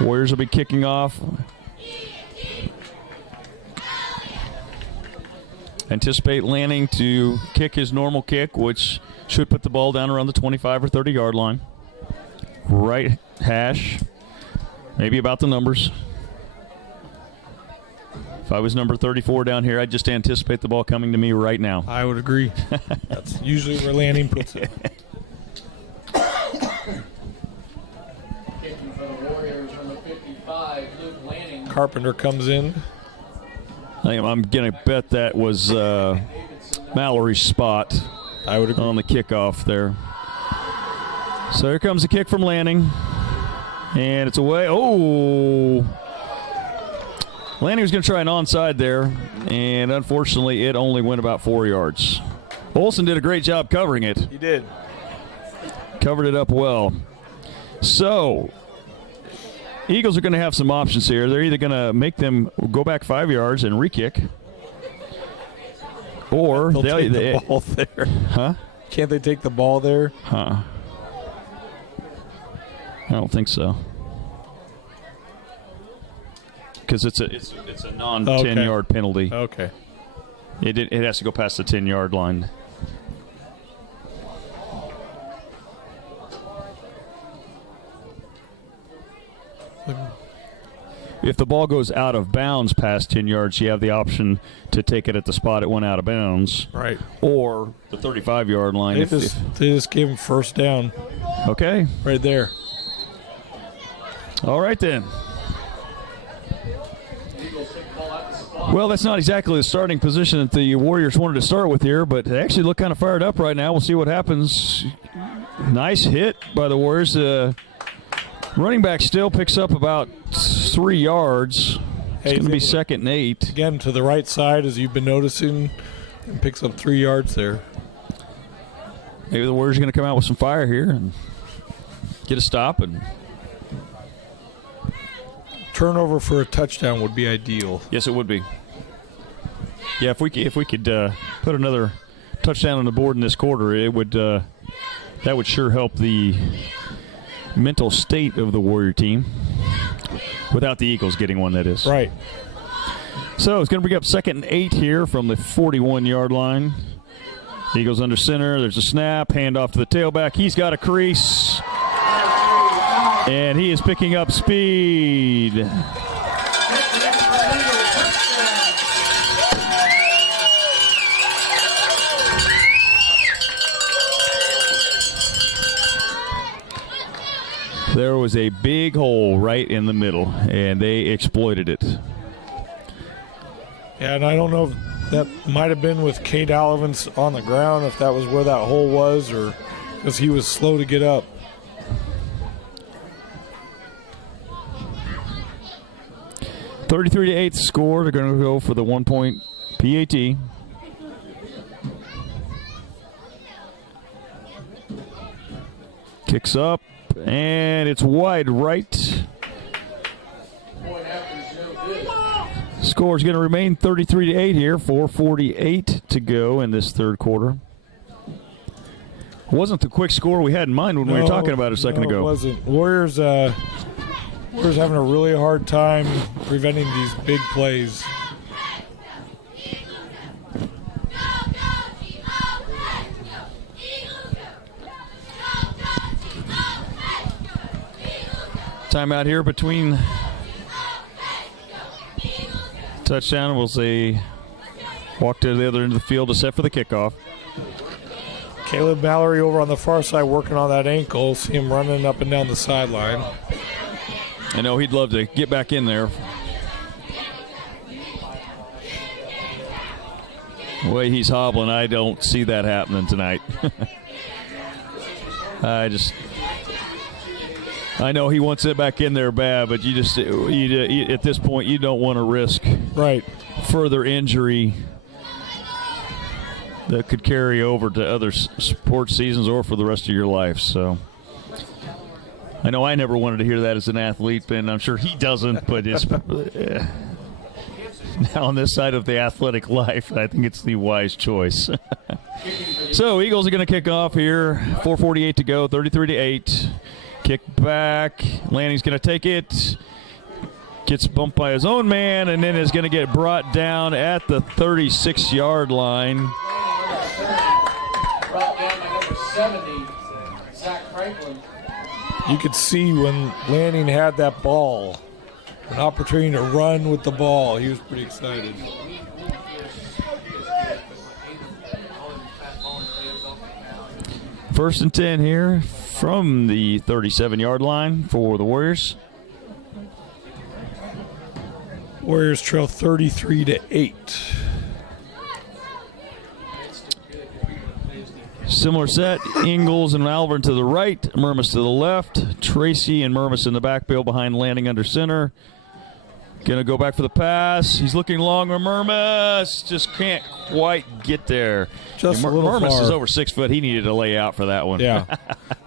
Warriors will be kicking off. Anticipate Lanning to kick his normal kick, which should put the ball down around the 25 or 30-yard line. Right hash, maybe about the numbers. If I was number 34 down here, I'd just anticipate the ball coming to me right now. I would agree. That's usually where Lanning puts it. Kicking for the Warriors, number 55, Luke Lanning. Carpenter comes in. I'm going to bet that was Mallory's spot. I would agree. On the kickoff there. So here comes the kick from Lanning. And it's away. Oh! Lanning was going to try an onside there, and unfortunately it only went about 4 yards. Olsen did a great job covering it. He did. Covered it up well. So, Eagles are going to have some options here. They're either going to make them go back 5 yards and re-kick, or they'll take the ball there. Huh? Can't they take the ball there? Huh. I don't think so. Because it's a non-10-yard penalty. Okay. It has to go past the 10-yard line. If the ball goes out of bounds past 10 yards, you have the option to take it at the spot it went out of bounds. Right. Or the 35-yard line. They just gave him first down. Okay. Right there. All right, then. Well, that's not exactly the starting position that the Warriors wanted to start with here, but they actually look kind of fired up right now. We'll see what happens. Nice hit by the Warriors. Running back still picks up about 3 yards. It's going to be 2nd and 8. Again, to the right side, as you've been noticing, and picks up 3 yards there. Maybe the Warriors are going to come out with some fire here and get a stop. And turnover for a touchdown would be ideal. Yes, it would be. Yeah, if we could put another touchdown on the board in this quarter, it would that would sure help the mental state of the Warrior team. Without the Eagles getting one, that is. Right. So it's going to bring up 2nd and 8 here from the 41-yard line. Eagles under center. There's a snap. Handoff to the tailback. He's got a crease. And he is picking up speed. There was a big hole right in the middle, and they exploited it. Yeah, and I don't know if that might have been with Cade Allevance on the ground, if that was where that hole was, or because he was slow to get up. 33-8 score. They're going to go for the 1-point PAT. Kicks up, and it's wide right. Score is going to remain 33-8 here. 4:48 to go in this third quarter. Wasn't the quick score we had in mind when we were talking about it a second ago. It wasn't. Warriors having a really hard time preventing these big plays. Timeout here between touchdown. We'll say walk to the other end of the field to set for the kickoff. Caleb Mallory over on the far side working on that ankle. See him running up and down the sideline. I know he'd love to get back in there. The way he's hobbling, I don't see that happening tonight. I know he wants it back in there bad, but you at this point you don't want to risk further injury that could carry over to other sports seasons or for the rest of your life. So I know I never wanted to hear that as an athlete, and I'm sure he doesn't, but it's now on this side of the athletic life, I think it's the wise choice. So Eagles are going to kick off here. 4:48 to go, 33-8. Kick back. Lanning's going to take it. Gets bumped by his own man, and then is going to get brought down at the 36-yard line. Brought down by number 70, Zach Franklin. You could see when Lanning had that ball, an opportunity to run with the ball. He was pretty excited. First and 10 here from the 37-yard line for the Warriors. Warriors trail 33-8. Similar set. Ingalls and Malvern to the right. Murmas to the left. Tracy and Murmas in the backfield behind Lanning under center. Going to go back for the pass. He's looking long. Murmas just can't quite get there. Just a little Murmas far. is over 6 foot. He needed to lay out for that one. Yeah.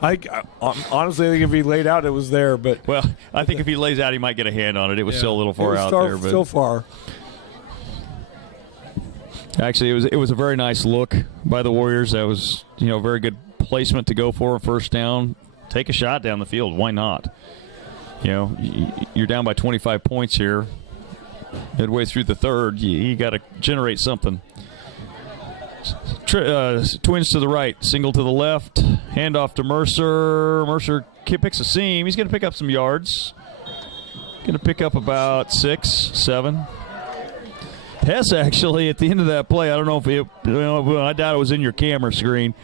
I honestly think if he laid out, it was there. But well, I think if he lays out, he might get a hand on it. It was still a little far out there. But still far. Actually, it was a very nice look by the Warriors. That was, very good placement to go for a first down. Take a shot down the field. Why not? You're down by 25 points here. Midway through the third, you got to generate something. Twins to the right, single to the left, handoff to Mercer. Mercer picks a seam. He's going to pick up some yards. Going to pick up about 6, 7. Hess actually at the end of that play, I don't know if I doubt it was in your camera screen.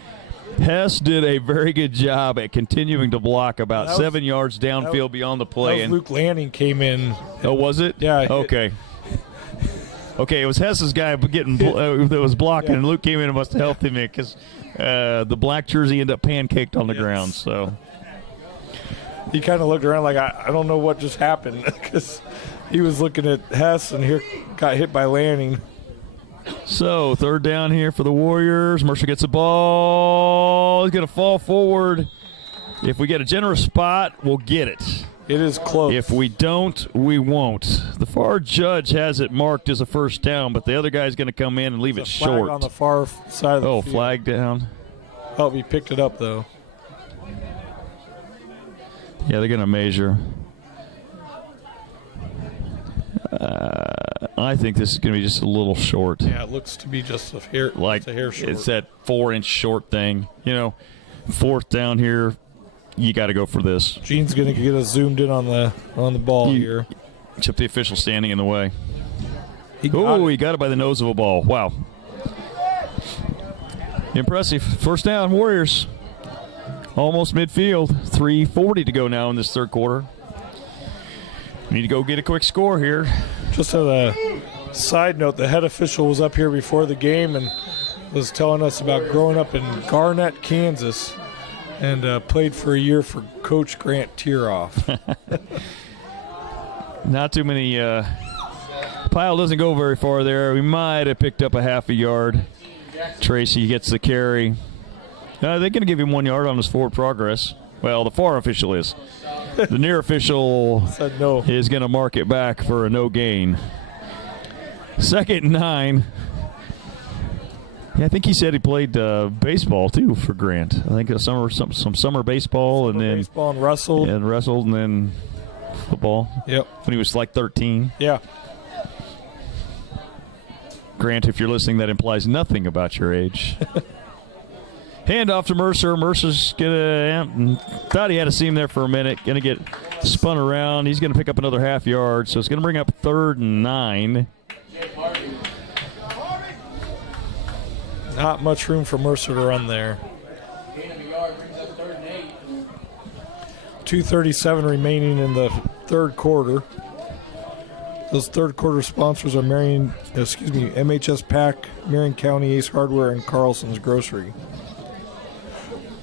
Hess did a very good job at continuing to block about 7 yards downfield beyond the play. And Luke Lanning came in. Oh, was it? Yeah. Okay. Okay, it was Hess's guy that was blocking, and Luke came in and must have helped him because the black jersey ended up pancaked on the ground. So he kind of looked around like, I don't know what just happened, because he was looking at Hess and here got hit by Lanning. So, third down here for the Warriors. Mercer gets the ball. He's going to fall forward. If we get a generous spot, we'll get it. It is close. If we don't, we won't. The far judge has it marked as a first down, but the other guy's going to come in and leave it flag short. On the far side of the field. Flag down. Oh, he picked it up, though. Yeah, they're going to measure. I think this is going to be just a little short. Yeah, it looks to be just a hair short. It's that 4-inch short thing. Fourth down here, you got to go for this. Gene's going to get us zoomed in on the ball here. Except the official standing in the way. He got it by the nose of a ball. Wow. Impressive. First down, Warriors. Almost midfield. 3:40 to go now in this third quarter. We need to go get a quick score here. Just as a side note, the head official was up here before the game and was telling us about growing up in Garnett, Kansas, and played for a year for Coach Grant Tieroff. Not too many Pile doesn't go very far there. We might have picked up a half a yard. Tracy gets the carry. They're going to give him 1 yard on his forward progress. Well, the far official is. The near official said no. Is going to mark it back for a no gain. 2nd and 9. Yeah, I think he said he played baseball too for Grant. I think some summer baseball and then baseball and wrestled and then football. Yep. When he was like 13. Yeah. Grant, if you're listening, that implies nothing about your age. Hand off to Mercer. Mercer's gonna thought he had a seam there for a minute. Gonna get spun around. He's gonna pick up another half yard. So it's gonna bring up 3rd and 9. Not much room for Mercer to run there. 2:37 remaining in the third quarter. Those third quarter sponsors are MHS Pack, Marion County Ace Hardware, and Carlson's Grocery.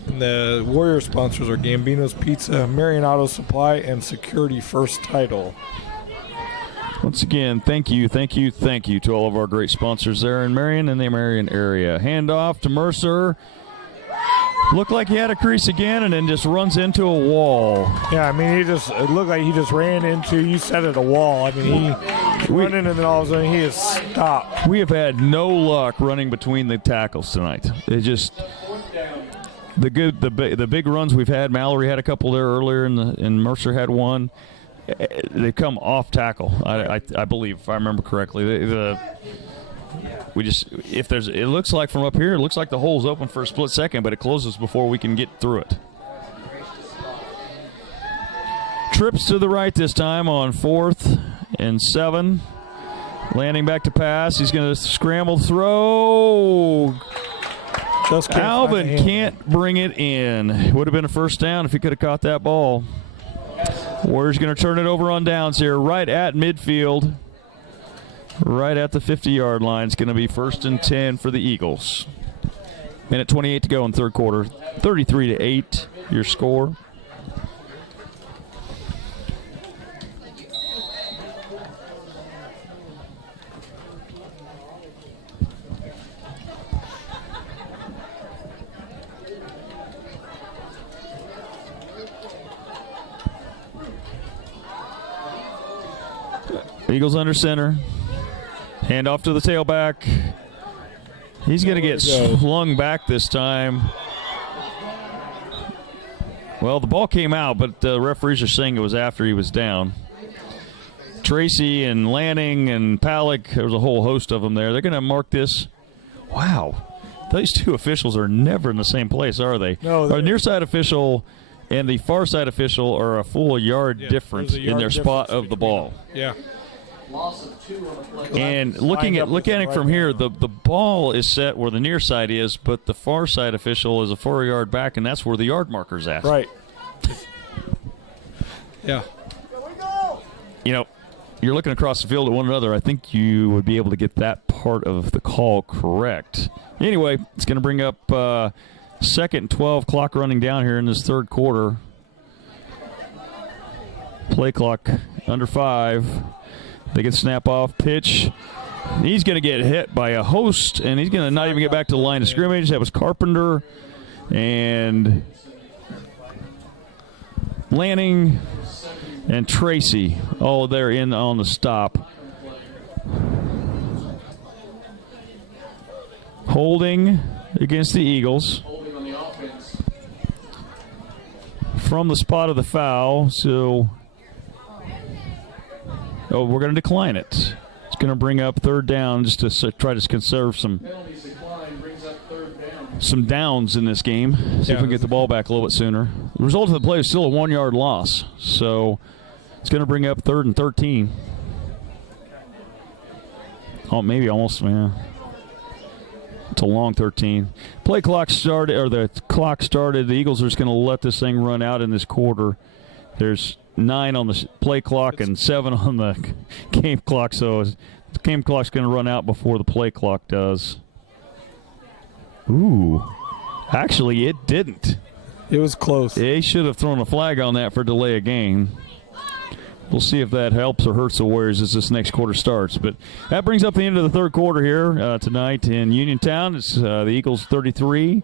And the Warrior sponsors are Gambino's Pizza, Marion Auto Supply, and Security First Title. Once again, thank you to all of our great sponsors there in Marion and the Marion area. Hand off to Mercer. Looked like he had a crease again and then just runs into a wall. Yeah, I mean, it looked like he just ran into, you said it, a wall. I mean, he running and then all of a sudden he is stopped. We have had no luck running between the tackles tonight. It just, the big runs we've had, Mallory had a couple there earlier and Mercer had one. They come off tackle, I believe, if I remember correctly. It looks like from up here, it looks like the hole's open for a split second, but it closes before we can get through it. Trips to the right this time on 4th and 7. Landing back to pass. He's going to scramble throw. Alvin can't bring it in. Would have been a first down if he could have caught that ball. Warriors going to turn it over on downs here, right at midfield. Right at the 50-yard line. It's going to be 1st and 10 for the Eagles. Minute 28 to go in third quarter. 33-8, your score. Eagles under center. Hand off to the tailback. He's going to get slung back this time. Well, the ball came out, but the referees are saying it was after he was down. Tracy and Lanning and Palak, there was a whole host of them there. They're going to mark this. Wow. These two officials are never in the same place, are they? No. Our near side official and the far side official are a full yard difference in their spot of the ball. Yeah. Loss of 2 on the play. And looking at it from here, the ball is set where the near side is, but the far side official is a 4 yard back, and that's where the yard marker's at. Right. Yeah. You know, you're looking across the field at one another. I think you would be able to get that part of the call correct. Anyway, it's going to bring up 2nd and 12, clock running down here in this third quarter. Play clock under 5. They can snap off, pitch. He's going to get hit by a host, and he's going to not even get back to the line of scrimmage. That was Carpenter and Lanning and Tracy. Oh, they're in on the stop. Holding against the Eagles from the spot of the foul, so we're going to decline it. It's going to bring up 3rd down just to try to conserve some downs in this game. See if we can get the ball back a little bit sooner. The result of the play is still a 1 yard loss, so it's going to bring up 3rd and 13. Oh, maybe almost, man. It's a long 13. Play clock started, or the clock started. The Eagles are just going to let this thing run out in this quarter. There's 9 on the play clock and 7 on the game clock, so the game clock's going to run out before the play clock does. Ooh. Actually, it didn't. It was close. They should have thrown a flag on that for delay of game. we'll see if that helps or hurts the Warriors as this next quarter starts. But that brings up the end of the third quarter here tonight in Uniontown. It's the Eagles 33,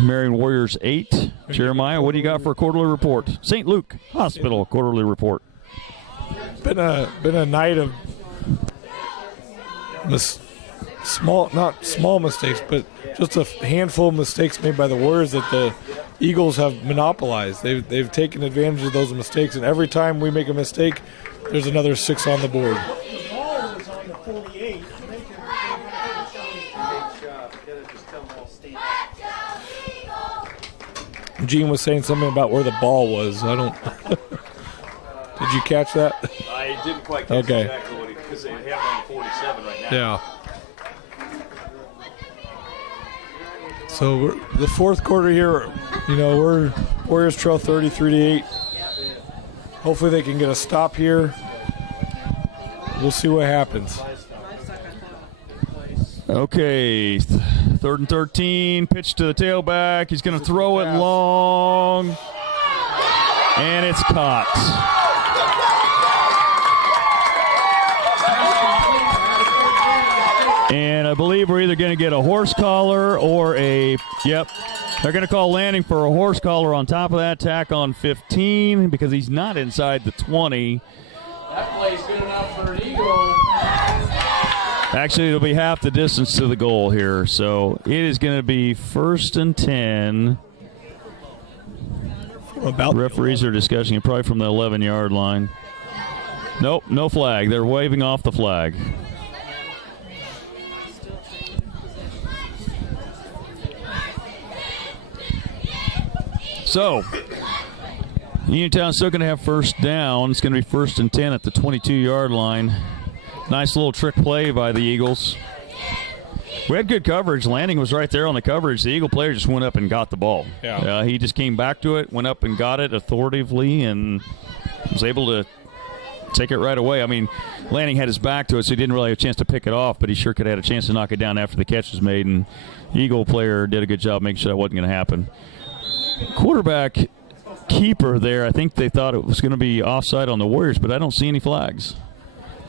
Marion Warriors 8. Jeremiah, what do you got for a quarterly report? St. Luke Hospital quarterly report. Been a night of not small mistakes, but just a handful of mistakes made by the Warriors that the Eagles have monopolized. They've taken advantage of those mistakes, and every time we make a mistake, there's another 6 on the board. The ball was on the 48. Gene was saying something about where the ball was. I don't. Did you catch that? I didn't quite catch okay. Exactly what because they have it on the 47 right now. Yeah. So the fourth quarter here, we're Warriors trail 33-8. Hopefully they can get a stop here. We'll see what happens. Okay, 3rd and 13, pitch to the tailback. He's going to throw it long, and it's caught. And I believe we're either going to get a horse collar or they're going to call landing for a horse collar on top of that, tack on 15 because he's not inside the 20. That play's good enough for an Eagle. Actually, it'll be half the distance to the goal here. So it is going to be 1st and 10. Referees are discussing it probably from the 11-yard line. Nope, no flag. They're waving off the flag. So, Uniontown's still going to have first down. It's going to be 1st and 10 at the 22-yard line. Nice little trick play by the Eagles. We had good coverage. Landing was right there on the coverage. The Eagle player just went up and got the ball. Yeah. He just came back to it, went up and got it authoritatively, and was able to take it right away. I mean, Landing had his back to it, so he didn't really have a chance to pick it off, but he sure could have had a chance to knock it down after the catch was made, and the Eagle player did a good job making sure that wasn't going to happen. Quarterback keeper there, I think they thought it was going to be offside on the Warriors, but I don't see any flags.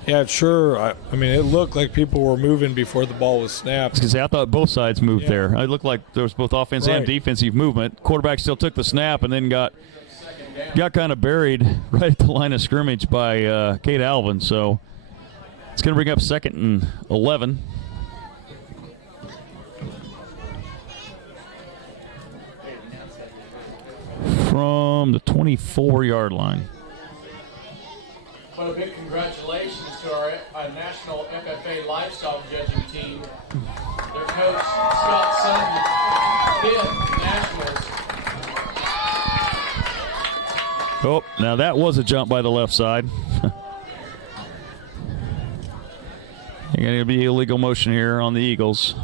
Yeah, sure. I mean, it looked like people were moving before the ball was snapped. Because I thought both sides moved there. It looked like there was both offensive and defensive movement. Quarterback still took the snap and then got kind of buried right at the line of scrimmage by Kate Alvin. So it's going to bring up 2nd and 11. From the 24-yard line. But a big congratulations to our national FFA lifestyle judging team. Their coach, Scott Sutton, 5th Nationals. Oh, now that was a jump by the left side. Going to be illegal motion here on the Eagles.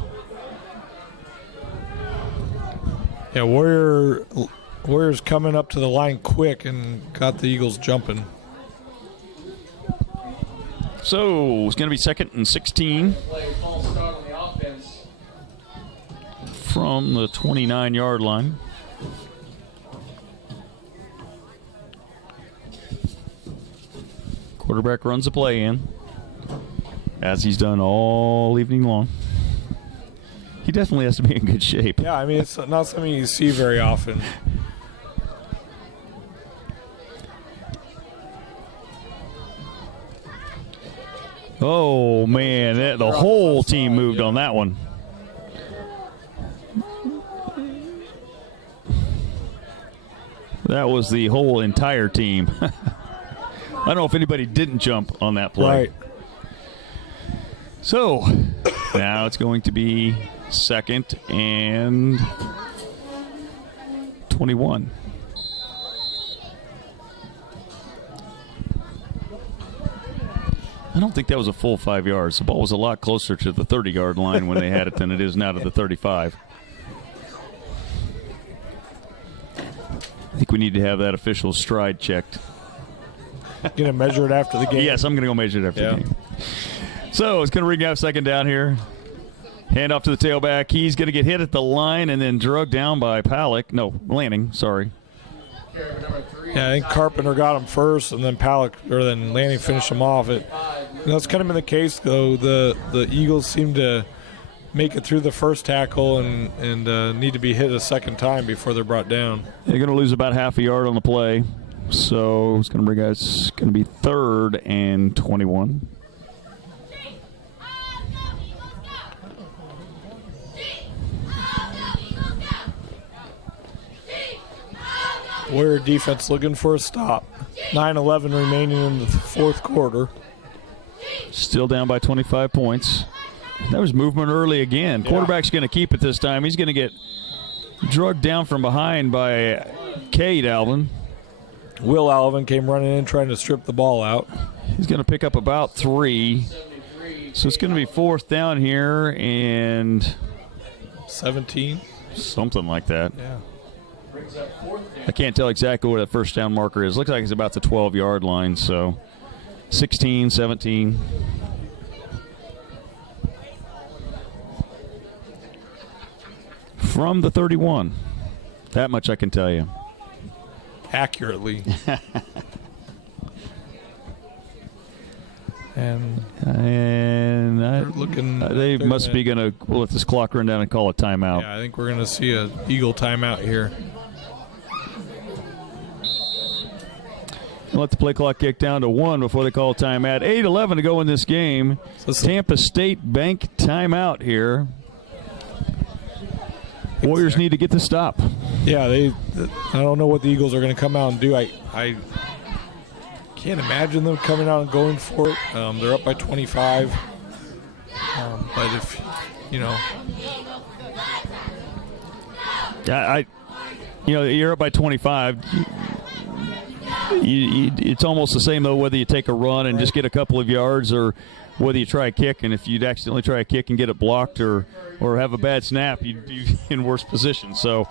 Yeah, Warriors coming up to the line quick and got the Eagles jumping. So it's going to be 2nd and 16 from the 29-yard line. Quarterback runs the play in, as he's done all evening long. He definitely has to be in good shape. Yeah, I mean, it's not something you see very often. Oh, man, the whole team moved on that one. That was the whole entire team. I don't know if anybody didn't jump on that play. Right. So, now it's going to be 2nd and 21. I don't think that was a full 5 yards. The ball was a lot closer to the 30-yard line when they had it than it is now to the 35. I think we need to have that official stride checked. Going to measure it after the game? Yes, I'm going to go measure it after the game. So it's going to ring out 2nd down here. Hand off to the tailback. He's going to get hit at the line and then drugged down by Landing, sorry. carry number 3. Yeah, I think Carpenter got him first, and then then Lanning finished him off. And that's kind of been the case, though. The Eagles seem to make it through the first tackle and need to be hit a second time before they're brought down. They're going to lose about half a yard on the play, so it's going to be 3rd and 21. Warrior defense looking for a stop. 9:11 remaining in the fourth quarter. Still down by 25 points. That was movement early again. Yeah. Quarterback's going to keep it this time. He's going to get drugged down from behind by Cade Alvin. Will Alvin came running in trying to strip the ball out. He's going to pick up about 3. So it's going to be 4th down here and 17. something like that. Yeah. I can't tell exactly where that first down marker is. Looks like it's about the 12-yard line, so 16, 17. From the 31. That much I can tell you. Accurately. and they must be going to let this clock run down and call a timeout. Yeah, I think we're going to see an Eagle timeout here. Let the play clock kick down to 1 before they call a timeout. 8:11 to go in this game. Tampa State Bank timeout here. Warriors need to get the stop. Yeah, I don't know what the Eagles are going to come out and do. I can't imagine them coming out and going for it. They're up by 25. But if, you're up by 25. It's almost the same, though, whether you take a run and just get a couple of yards or whether you try a kick. And if you'd accidentally try a kick and get it blocked or have a bad snap, you'd be in worse position. So,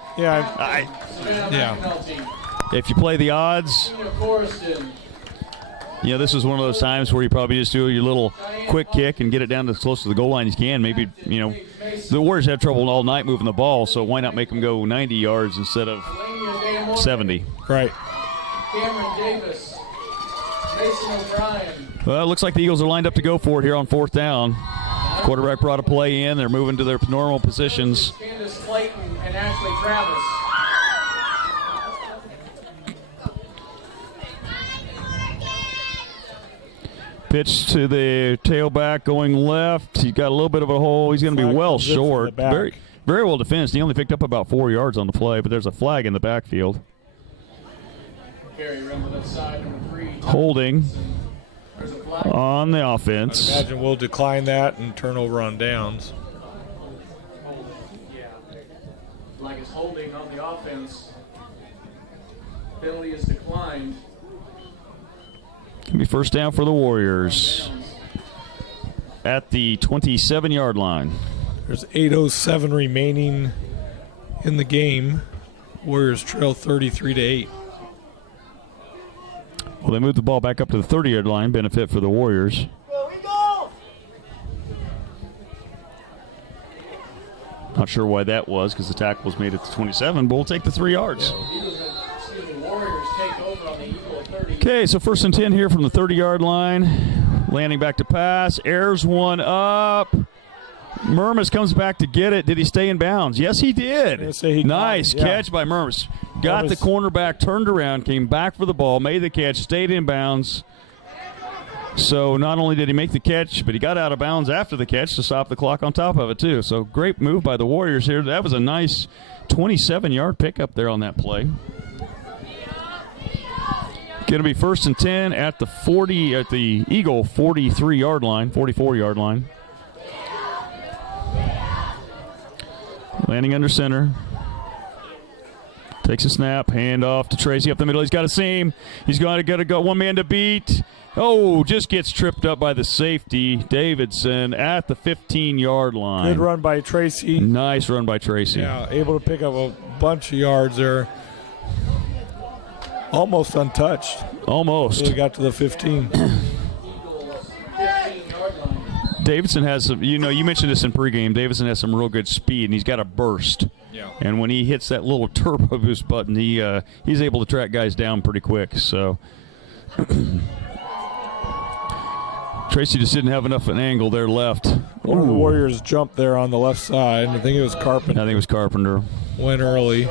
if you play the odds, this is one of those times where you probably just do your little quick kick and get it down as close to the goal line as you can. Maybe, the Warriors have trouble all night moving the ball, so why not make them go 90 yards instead of 70? Right. Cameron Davis, Mason O'Brien. Well, it looks like the Eagles are lined up to go for it here on 4th down. Quarterback brought a play in. They're moving to their normal positions. Candace Clayton and Ashley Travis. Pitch to the tailback going left. He's got a little bit of a hole. He's going to be well short. Very, very well defensed. He only picked up about 4 yards on the play, but there's a flag in the backfield. Holding on the offense. I imagine we'll decline that and turn over on downs. Flag is holding on the offense. Penalty is declined. Can be 1st down for the Warriors at the 27-yard line. There's 8:07 remaining in the game. Warriors trail 33-8. Well, they moved the ball back up to the 30-yard line. Benefit for the Warriors. Not sure why that was, because the tackle was made at the 27, but we'll take the 3 yards. Okay, so 1st and 10 here from the 30-yard line. Landing back to pass. Airs one up. Murmas comes back to get it. Did he stay in bounds? Yes, he did. Nice catch by Murmas. Got the cornerback, turned around, came back for the ball, made the catch, stayed in bounds. So not only did he make the catch, but he got out of bounds after the catch to stop the clock on top of it, too. So great move by the Warriors here. That was a nice 27-yard pickup there on that play. Going to be 1st and 10 at the Eagle 43-yard line, 44-yard line. Landing under center. Takes a snap, hand off to Tracy up the middle. He's got a seam. He's got to go one man to beat. Oh, just gets tripped up by the safety, Davidson, at the 15-yard line. Good run by Tracy. Nice run by Tracy. Yeah, able to pick up a bunch of yards there. Almost untouched. Almost. He got to the 15. Davidson has some, you mentioned this in pregame. Davidson has some real good speed, and he's got a burst. Yeah. And when he hits that little turbo boost button, he's able to track guys down pretty quick. So Tracy just didn't have enough of an angle there left. One of the Warriors jumped there on the left side. I think it was Carpenter. I think it was Carpenter. Went early.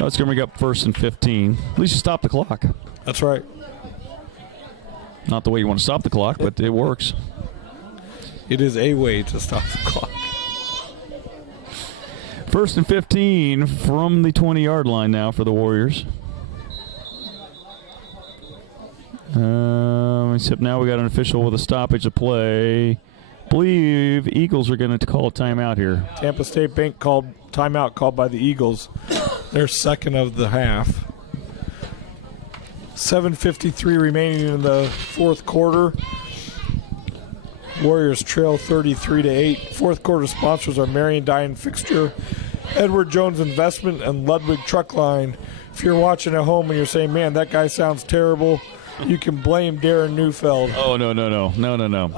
Oh, it's going to bring up 1st and 15. At least you stop the clock. That's right. Not the way you want to stop the clock, but it works. It is a way to stop the clock. 1st and 15 from the 20-yard line now for the Warriors. Except now we got an official with a stoppage of play. I believe Eagles are going to call a timeout here. Tampa State Bank called timeout called by the Eagles. Their second of the half. 7:53 remaining in the fourth quarter. Warriors trail 33-8. Fourth quarter sponsors are Marion Dye Fixture, Edward Jones Investment, and Ludwig Truck Line. If you're watching at home and you're saying, man, that guy sounds terrible, you can blame Darren Neufeld. Oh, no.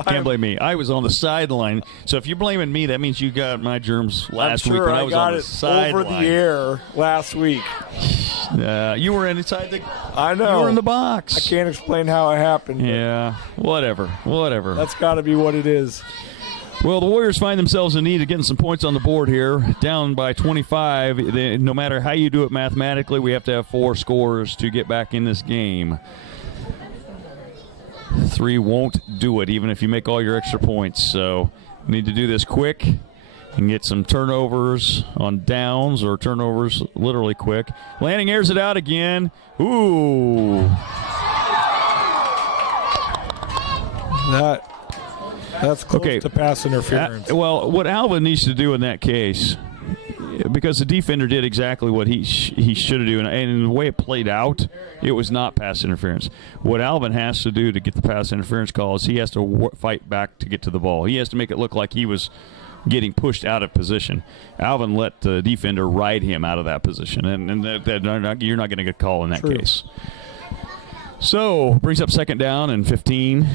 Can't blame me. I was on the sideline. So if you're blaming me, that means you got my germs last week when I was on the sideline. Over the air last week. You were inside the... I know. You were in the box. I can't explain how it happened. Yeah, whatever. That's got to be what it is. Well, the Warriors find themselves in need of getting some points on the board here, down by 25. No matter how you do it mathematically, we have to have 4 scores to get back in this game. 3 won't do it, even if you make all your extra points. So we need to do this quick and get some turnovers on downs, or turnovers literally quick. Lanning airs it out again. Ooh. That's close to pass interference. Well, what Alvin needs to do in that case, because the defender did exactly what he should have done, and in the way it played out, it was not pass interference. What Alvin has to do to get the pass interference call is he has to fight back to get to the ball. He has to make it look like he was getting pushed out of position. Alvin let the defender ride him out of that position, and you're not going to get a call in that case. So, brings up 2nd down and 15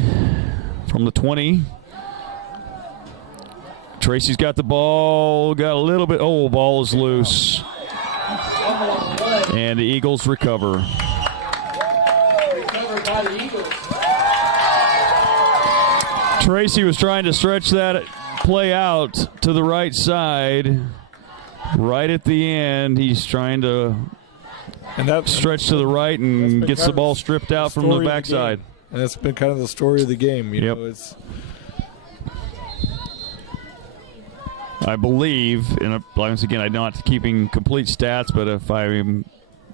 from the 20. Tracy's got the ball, got a little bit. Oh, ball is loose. And the Eagles recover. Recovered by the Eagles. Tracy was trying to stretch that play out to the right side. Right at the end, he's trying to stretch to the right and gets the ball stripped out from the backside. And that's been kind of the story of the game. You know, it's. I believe, and once again, I'm not keeping complete stats, but if I'm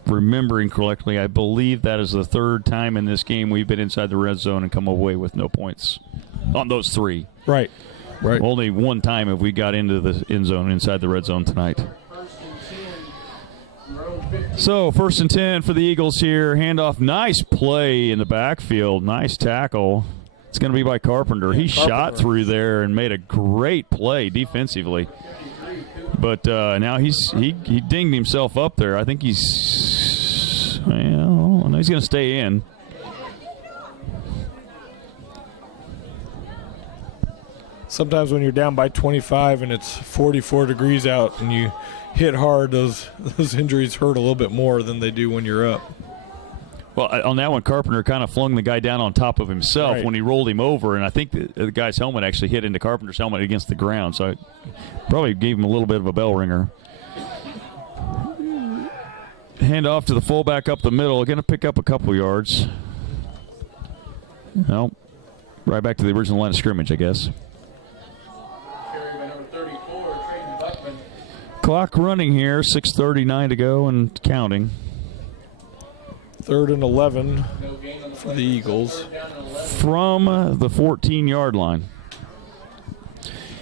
remembering correctly, I believe that is the 3rd time in this game we've been inside the red zone and come away with no points on those 3. Right. Only 1 time have we got into the end zone inside the red zone tonight. So 1st and 10 for the Eagles here. Handoff, nice play in the backfield, nice tackle. It's going to be by Carpenter. He shot through there and made a great play defensively. But now he dinged himself up there. I think he's going to stay in. Sometimes when you're down by 25 and it's 44 degrees out and you hit hard, those injuries hurt a little bit more than they do when you're up. Well, on that one, Carpenter kind of flung the guy down on top of himself when he rolled him over, and I think the guy's helmet actually hit into Carpenter's helmet against the ground, so it probably gave him a little bit of a bell ringer. Hand off to the fullback up the middle, going to pick up a couple yards. No, right back to the original line of scrimmage, I guess. Clock running here, 6:39 to go and counting. 3rd and 11 for the Eagles. From the 14-yard line.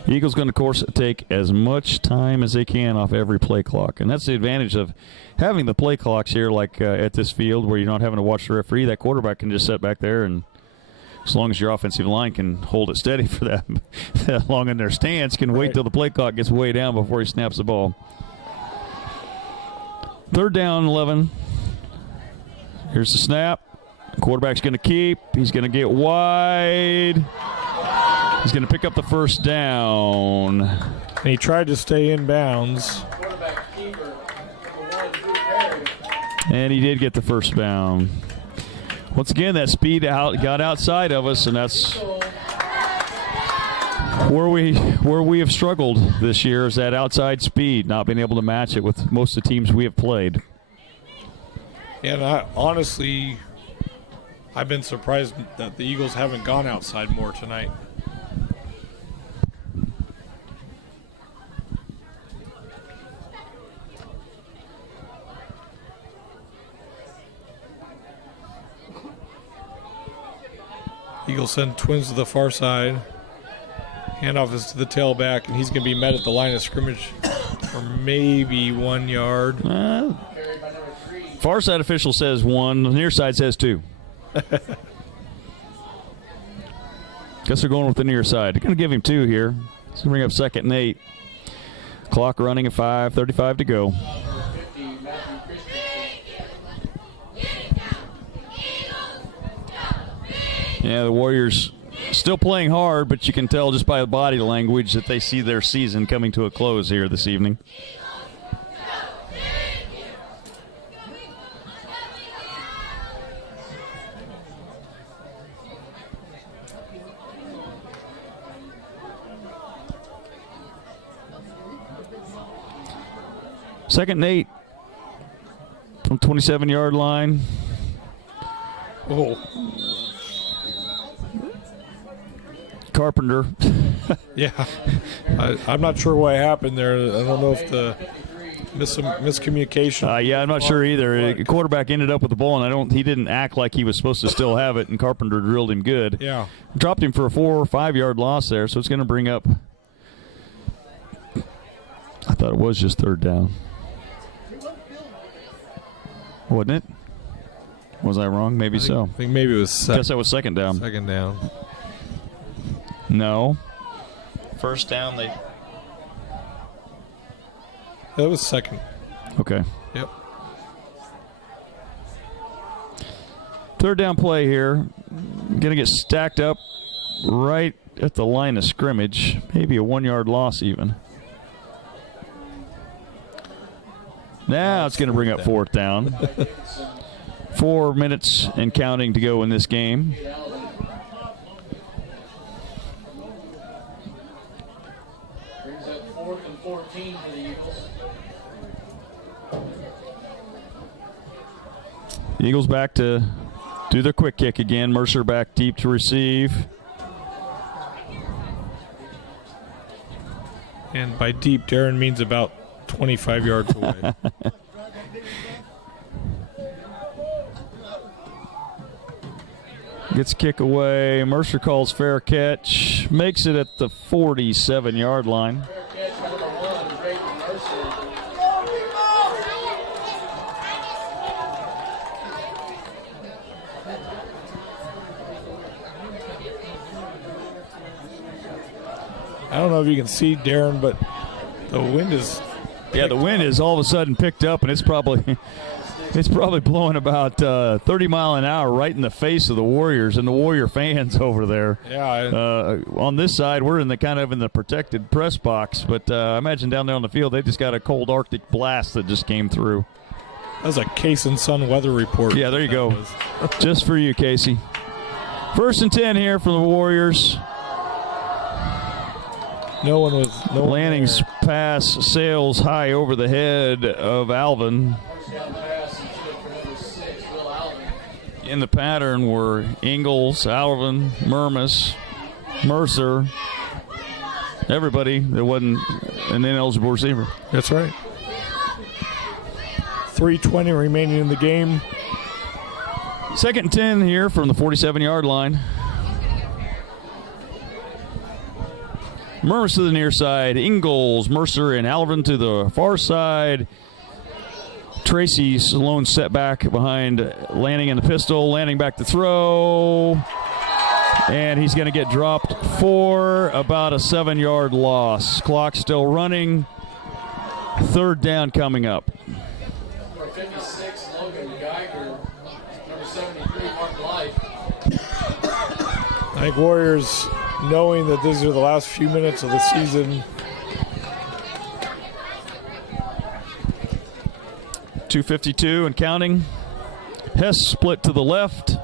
Eagles going to, of course, take as much time as they can off every play clock. And that's the advantage of having the play clocks here, like at this field, where you're not having to watch the referee. That quarterback can just sit back there, and as long as your offensive line can hold it steady for that long in their stance, can wait till the play clock gets way down before he snaps the ball. 3rd down, 11. Here's the snap. Quarterback's going to keep. He's going to get wide. He's going to pick up the 1st down. And he tried to stay in bounds. Quarterback keeper, number 1, Drew Perry. And he did get the first down. Once again, that speed got outside of us, and that's where we have struggled this year, is that outside speed, not being able to match it with most of the teams we have played. And honestly, I've been surprised that the Eagles haven't gone outside more tonight. Eagles send twins to the far side. Handoff is to the tailback, and he's going to be met at the line of scrimmage for maybe 1 yard. Far side official says 1. The near side says 2. Guess they're going with the near side. They're going to give him 2 here. It's going to bring up 2nd and 8. Clock running at 5:35 to go. Yeah, the Warriors still playing hard, but you can tell just by the body language that they see their season coming to a close here this evening. Second and 8 from 27-yard line. Oh. Carpenter. Yeah. I'm not sure what happened there. I don't know if the miscommunication. Yeah, I'm not sure either. The quarterback ended up with the ball, and he didn't act like he was supposed to still have it, and Carpenter drilled him good. Yeah. Dropped him for a 4 or 5 yard loss there, so it's going to bring up. I thought it was just 3rd down. Wasn't it? Was I wrong? Maybe so. I think maybe it was Guess that was 2nd down. 2nd down. No. First down, That was 2nd. Okay. Yep. 3rd down play here. Going to get stacked up right at the line of scrimmage. Maybe a 1 yard loss even. Now it's going to bring up 4th down. 4 minutes and counting to go in this game. Brings up 4th and 14 for the Eagles. Eagles back to do their quick kick again. Mercer back deep to receive. And by deep, Darren means about 25 yards away. Gets kick away. Mercer calls fair catch. Makes it at the 47-yard line. Fair catch by number 1, Drayton Mercer. I don't know if you can see Darren, but the wind is. Yeah, the wind is all of a sudden picked up, and it's probably blowing about 30 mile an hour right in the face of the Warriors and the Warrior fans over there. Yeah. On this side, we're in the protected press box, but I imagine down there on the field they just got a cold Arctic blast that just came through. That was a Case and Sun weather report. Yeah, there you go. Just for you, Casey. 1st and 10 here for the Warriors. No one Lanning's there. pass sails high over the head of Alvin. First down pass for number 6, Will Alvin. In the pattern were Ingalls, Alvin, Mermis, Mercer, everybody that wasn't an ineligible receiver. That's right. 3:20 remaining in the game. 2nd and 10 here from the 47-yard line. Mermis to the near side. Ingalls, Mercer, and Alvin to the far side. Tracy Sloan set back behind Lanning in the pistol. Lanning back to throw. And he's going to get dropped for about a 7-yard loss. Clock still running. 3rd down coming up. Number 56, Logan Geiger. Number 73, Mark Life. I think Warriors, knowing that these are the last few minutes of the season, 2:52 and counting. Hess split to the left.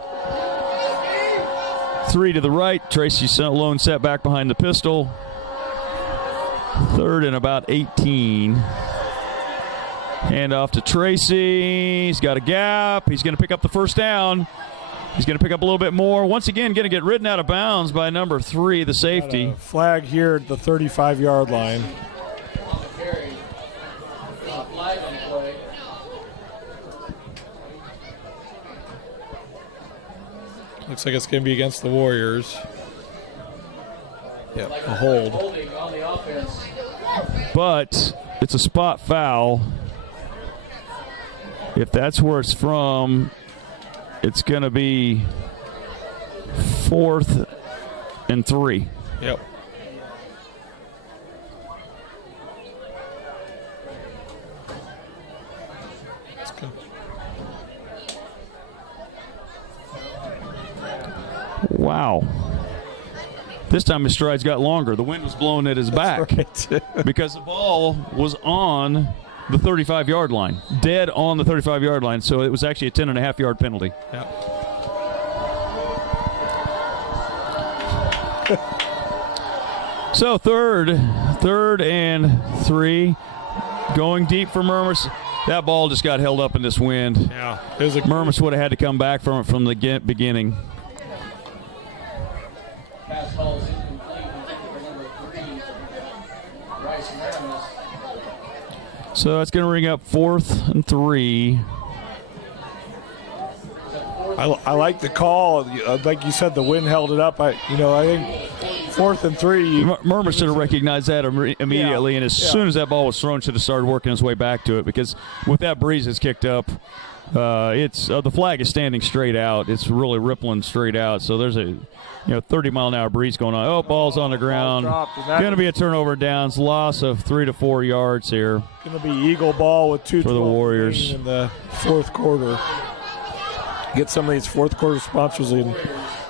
3 to the right. Tracy lone set back behind the pistol. Third and about 18. Hand off to Tracy. He's got a gap. He's going to pick up the first down. He's going to pick up a little bit more. Once again, going to get ridden out of bounds by number 3, the safety. Flag here at the 35-yard line. Flag on the play. Looks like it's going to be against the Warriors. Yep, a hold. Holding on the offense. But it's a spot foul. If that's where it's from, it's going to be 4th and 3. Yep. Let's go. Wow. This time his strides got longer. The wind was blowing at his back because the ball was on the 35-yard line, dead on the 35-yard line. So it was actually a 10.5-yard penalty. Yep. So third and 3, going deep for Murmas. That ball just got held up in this wind. Yeah, Murmas would have had to come back from it from the beginning. Pass ball is incomplete. Number 3, Rice Marion. So that's going to ring up 4th and 3. I like the call. Like you said, the wind held it up. I think 4th and 3. Murmas should have recognized that immediately, and as soon as that ball was thrown, should have started working his way back to it, because with that breeze that's kicked up, the flag is standing straight out. It's really rippling straight out. So there's a 30-mile-an-hour breeze going on. Oh, ball's on the ground. Going to be a turnover downs, loss of 3 to 4 yards here. Going to be Eagle ball with 2 for the Warriors in the 4th quarter. Get some of these 4th quarter sponsors in.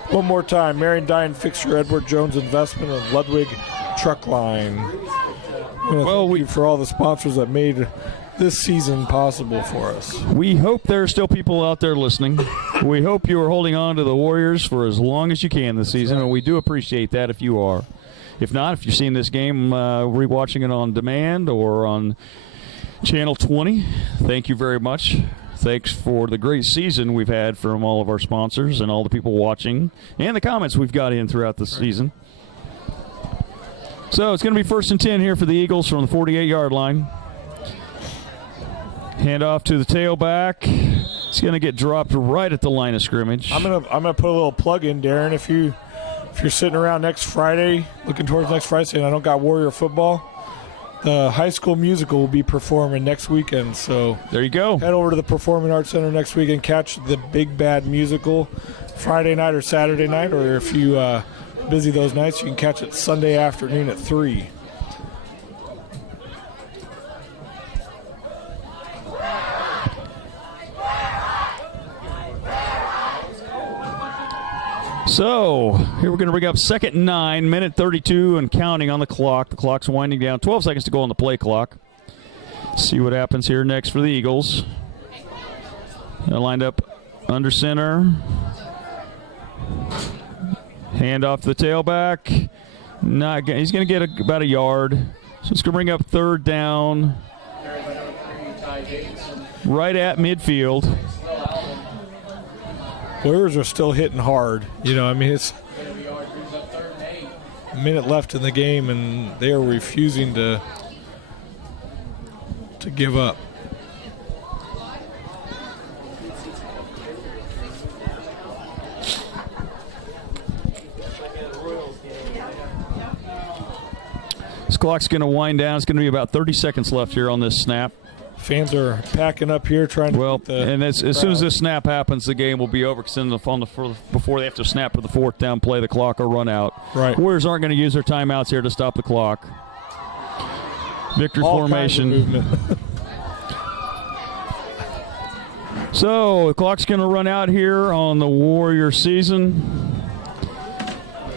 One more time, Marion Dine Fixture, Edward Jones Investment, and Ludwig Truck Line. Thank you for all the sponsors that made this season possible for us. We hope there are still people out there listening. We hope you are holding on to the Warriors for as long as you can this season, and we do appreciate that if you are. If not, if you're seeing this game, rewatching it on demand or on Channel 20, thank you very much. Thanks for the great season we've had from all of our sponsors and all the people watching and the comments we've got in throughout the season. So it's going to be 1st and 10 here for the Eagles from the 48-yard line. Hand off to the tailback. It's going to get dropped right at the line of scrimmage. I'm gonna put a little plug in, Darren. If you're sitting around next Friday, looking towards next Friday, saying I don't got Warrior football, the High School Musical will be performing next weekend. So there you go. Head over to the Performing Arts Center next week and catch the Big Bad Musical Friday night or Saturday night, or if you busy those nights, you can catch it Sunday afternoon at 3. So here we're going to bring up 2nd and 9, minute 32 and counting on the clock. The clock's winding down. 12 seconds to go on the play clock. See what happens here next for the Eagles. They're lined up under center. Hand off to the tailback. He's going to get about a yard. So it's going to bring up 3rd down. Right at midfield. Warriors are still hitting hard. It's a minute left in the game, and they are refusing to give up. This clock's going to wind down. It's going to be about 30 seconds left here on this snap. Fans are packing up here trying to and as soon as this snap happens, the game will be over, because before they have to snap for the 4th down play, the clock will run out. Right. Warriors aren't going to use their timeouts here to stop the clock. Victory all formation. Kinds of movement. So the clock's going to run out here on the Warrior season.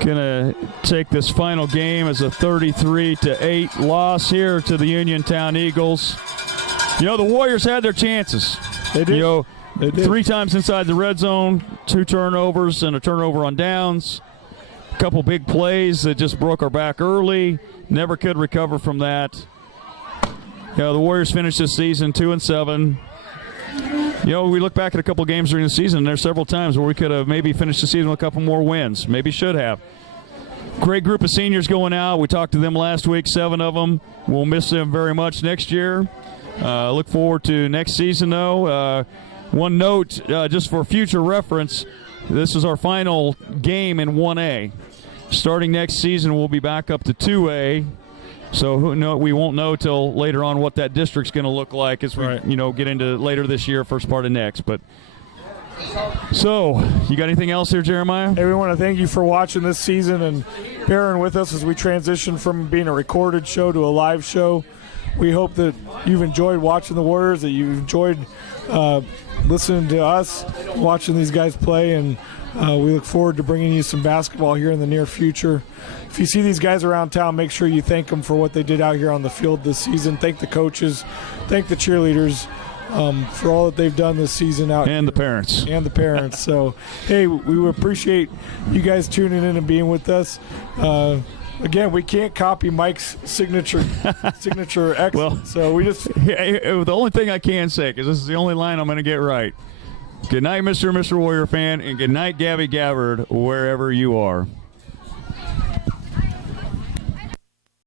Going to take this final game as a 33-8 loss here to the Uniontown Eagles. You know, the Warriors had their chances. They did. You know, They did. 3 times inside the red zone, 2 turnovers and a turnover on downs. A couple big plays that just broke our back early. Never could recover from that. You know, the Warriors finished this season 2-7. You know, we look back at a couple games during the season, and there's several times where we could have maybe finished the season with a couple more wins. Maybe should have. Great group of seniors going out. We talked to them last week, 7 of them. We'll miss them very much next year. Look forward to next season, though. One note, just for future reference, this is our final game in 1A. Starting next season, we'll be back up to 2A. So we won't know till later on what that district's going to look like as we get into later this year, first part of next. But so, you got anything else here, Jeremiah? Hey, we want to thank you for watching this season and bearing with us as we transition from being a recorded show to a live show. We hope that you've enjoyed watching the Warriors, that you've enjoyed listening to us, watching these guys play, and we look forward to bringing you some basketball here in the near future. If you see these guys around town, make sure you thank them for what they did out here on the field this season. Thank the coaches, thank the cheerleaders for all that they've done this season out here. And the parents. And the parents. So, hey, we appreciate you guys tuning in and being with us. Again, we can't copy Mike's signature excellence. Well, so we just the only thing I can say, because this is the only line I'm going to get right. Good night, Mr. and Mr. Warrior fan, and good night, Gabby Gabbard, wherever you are.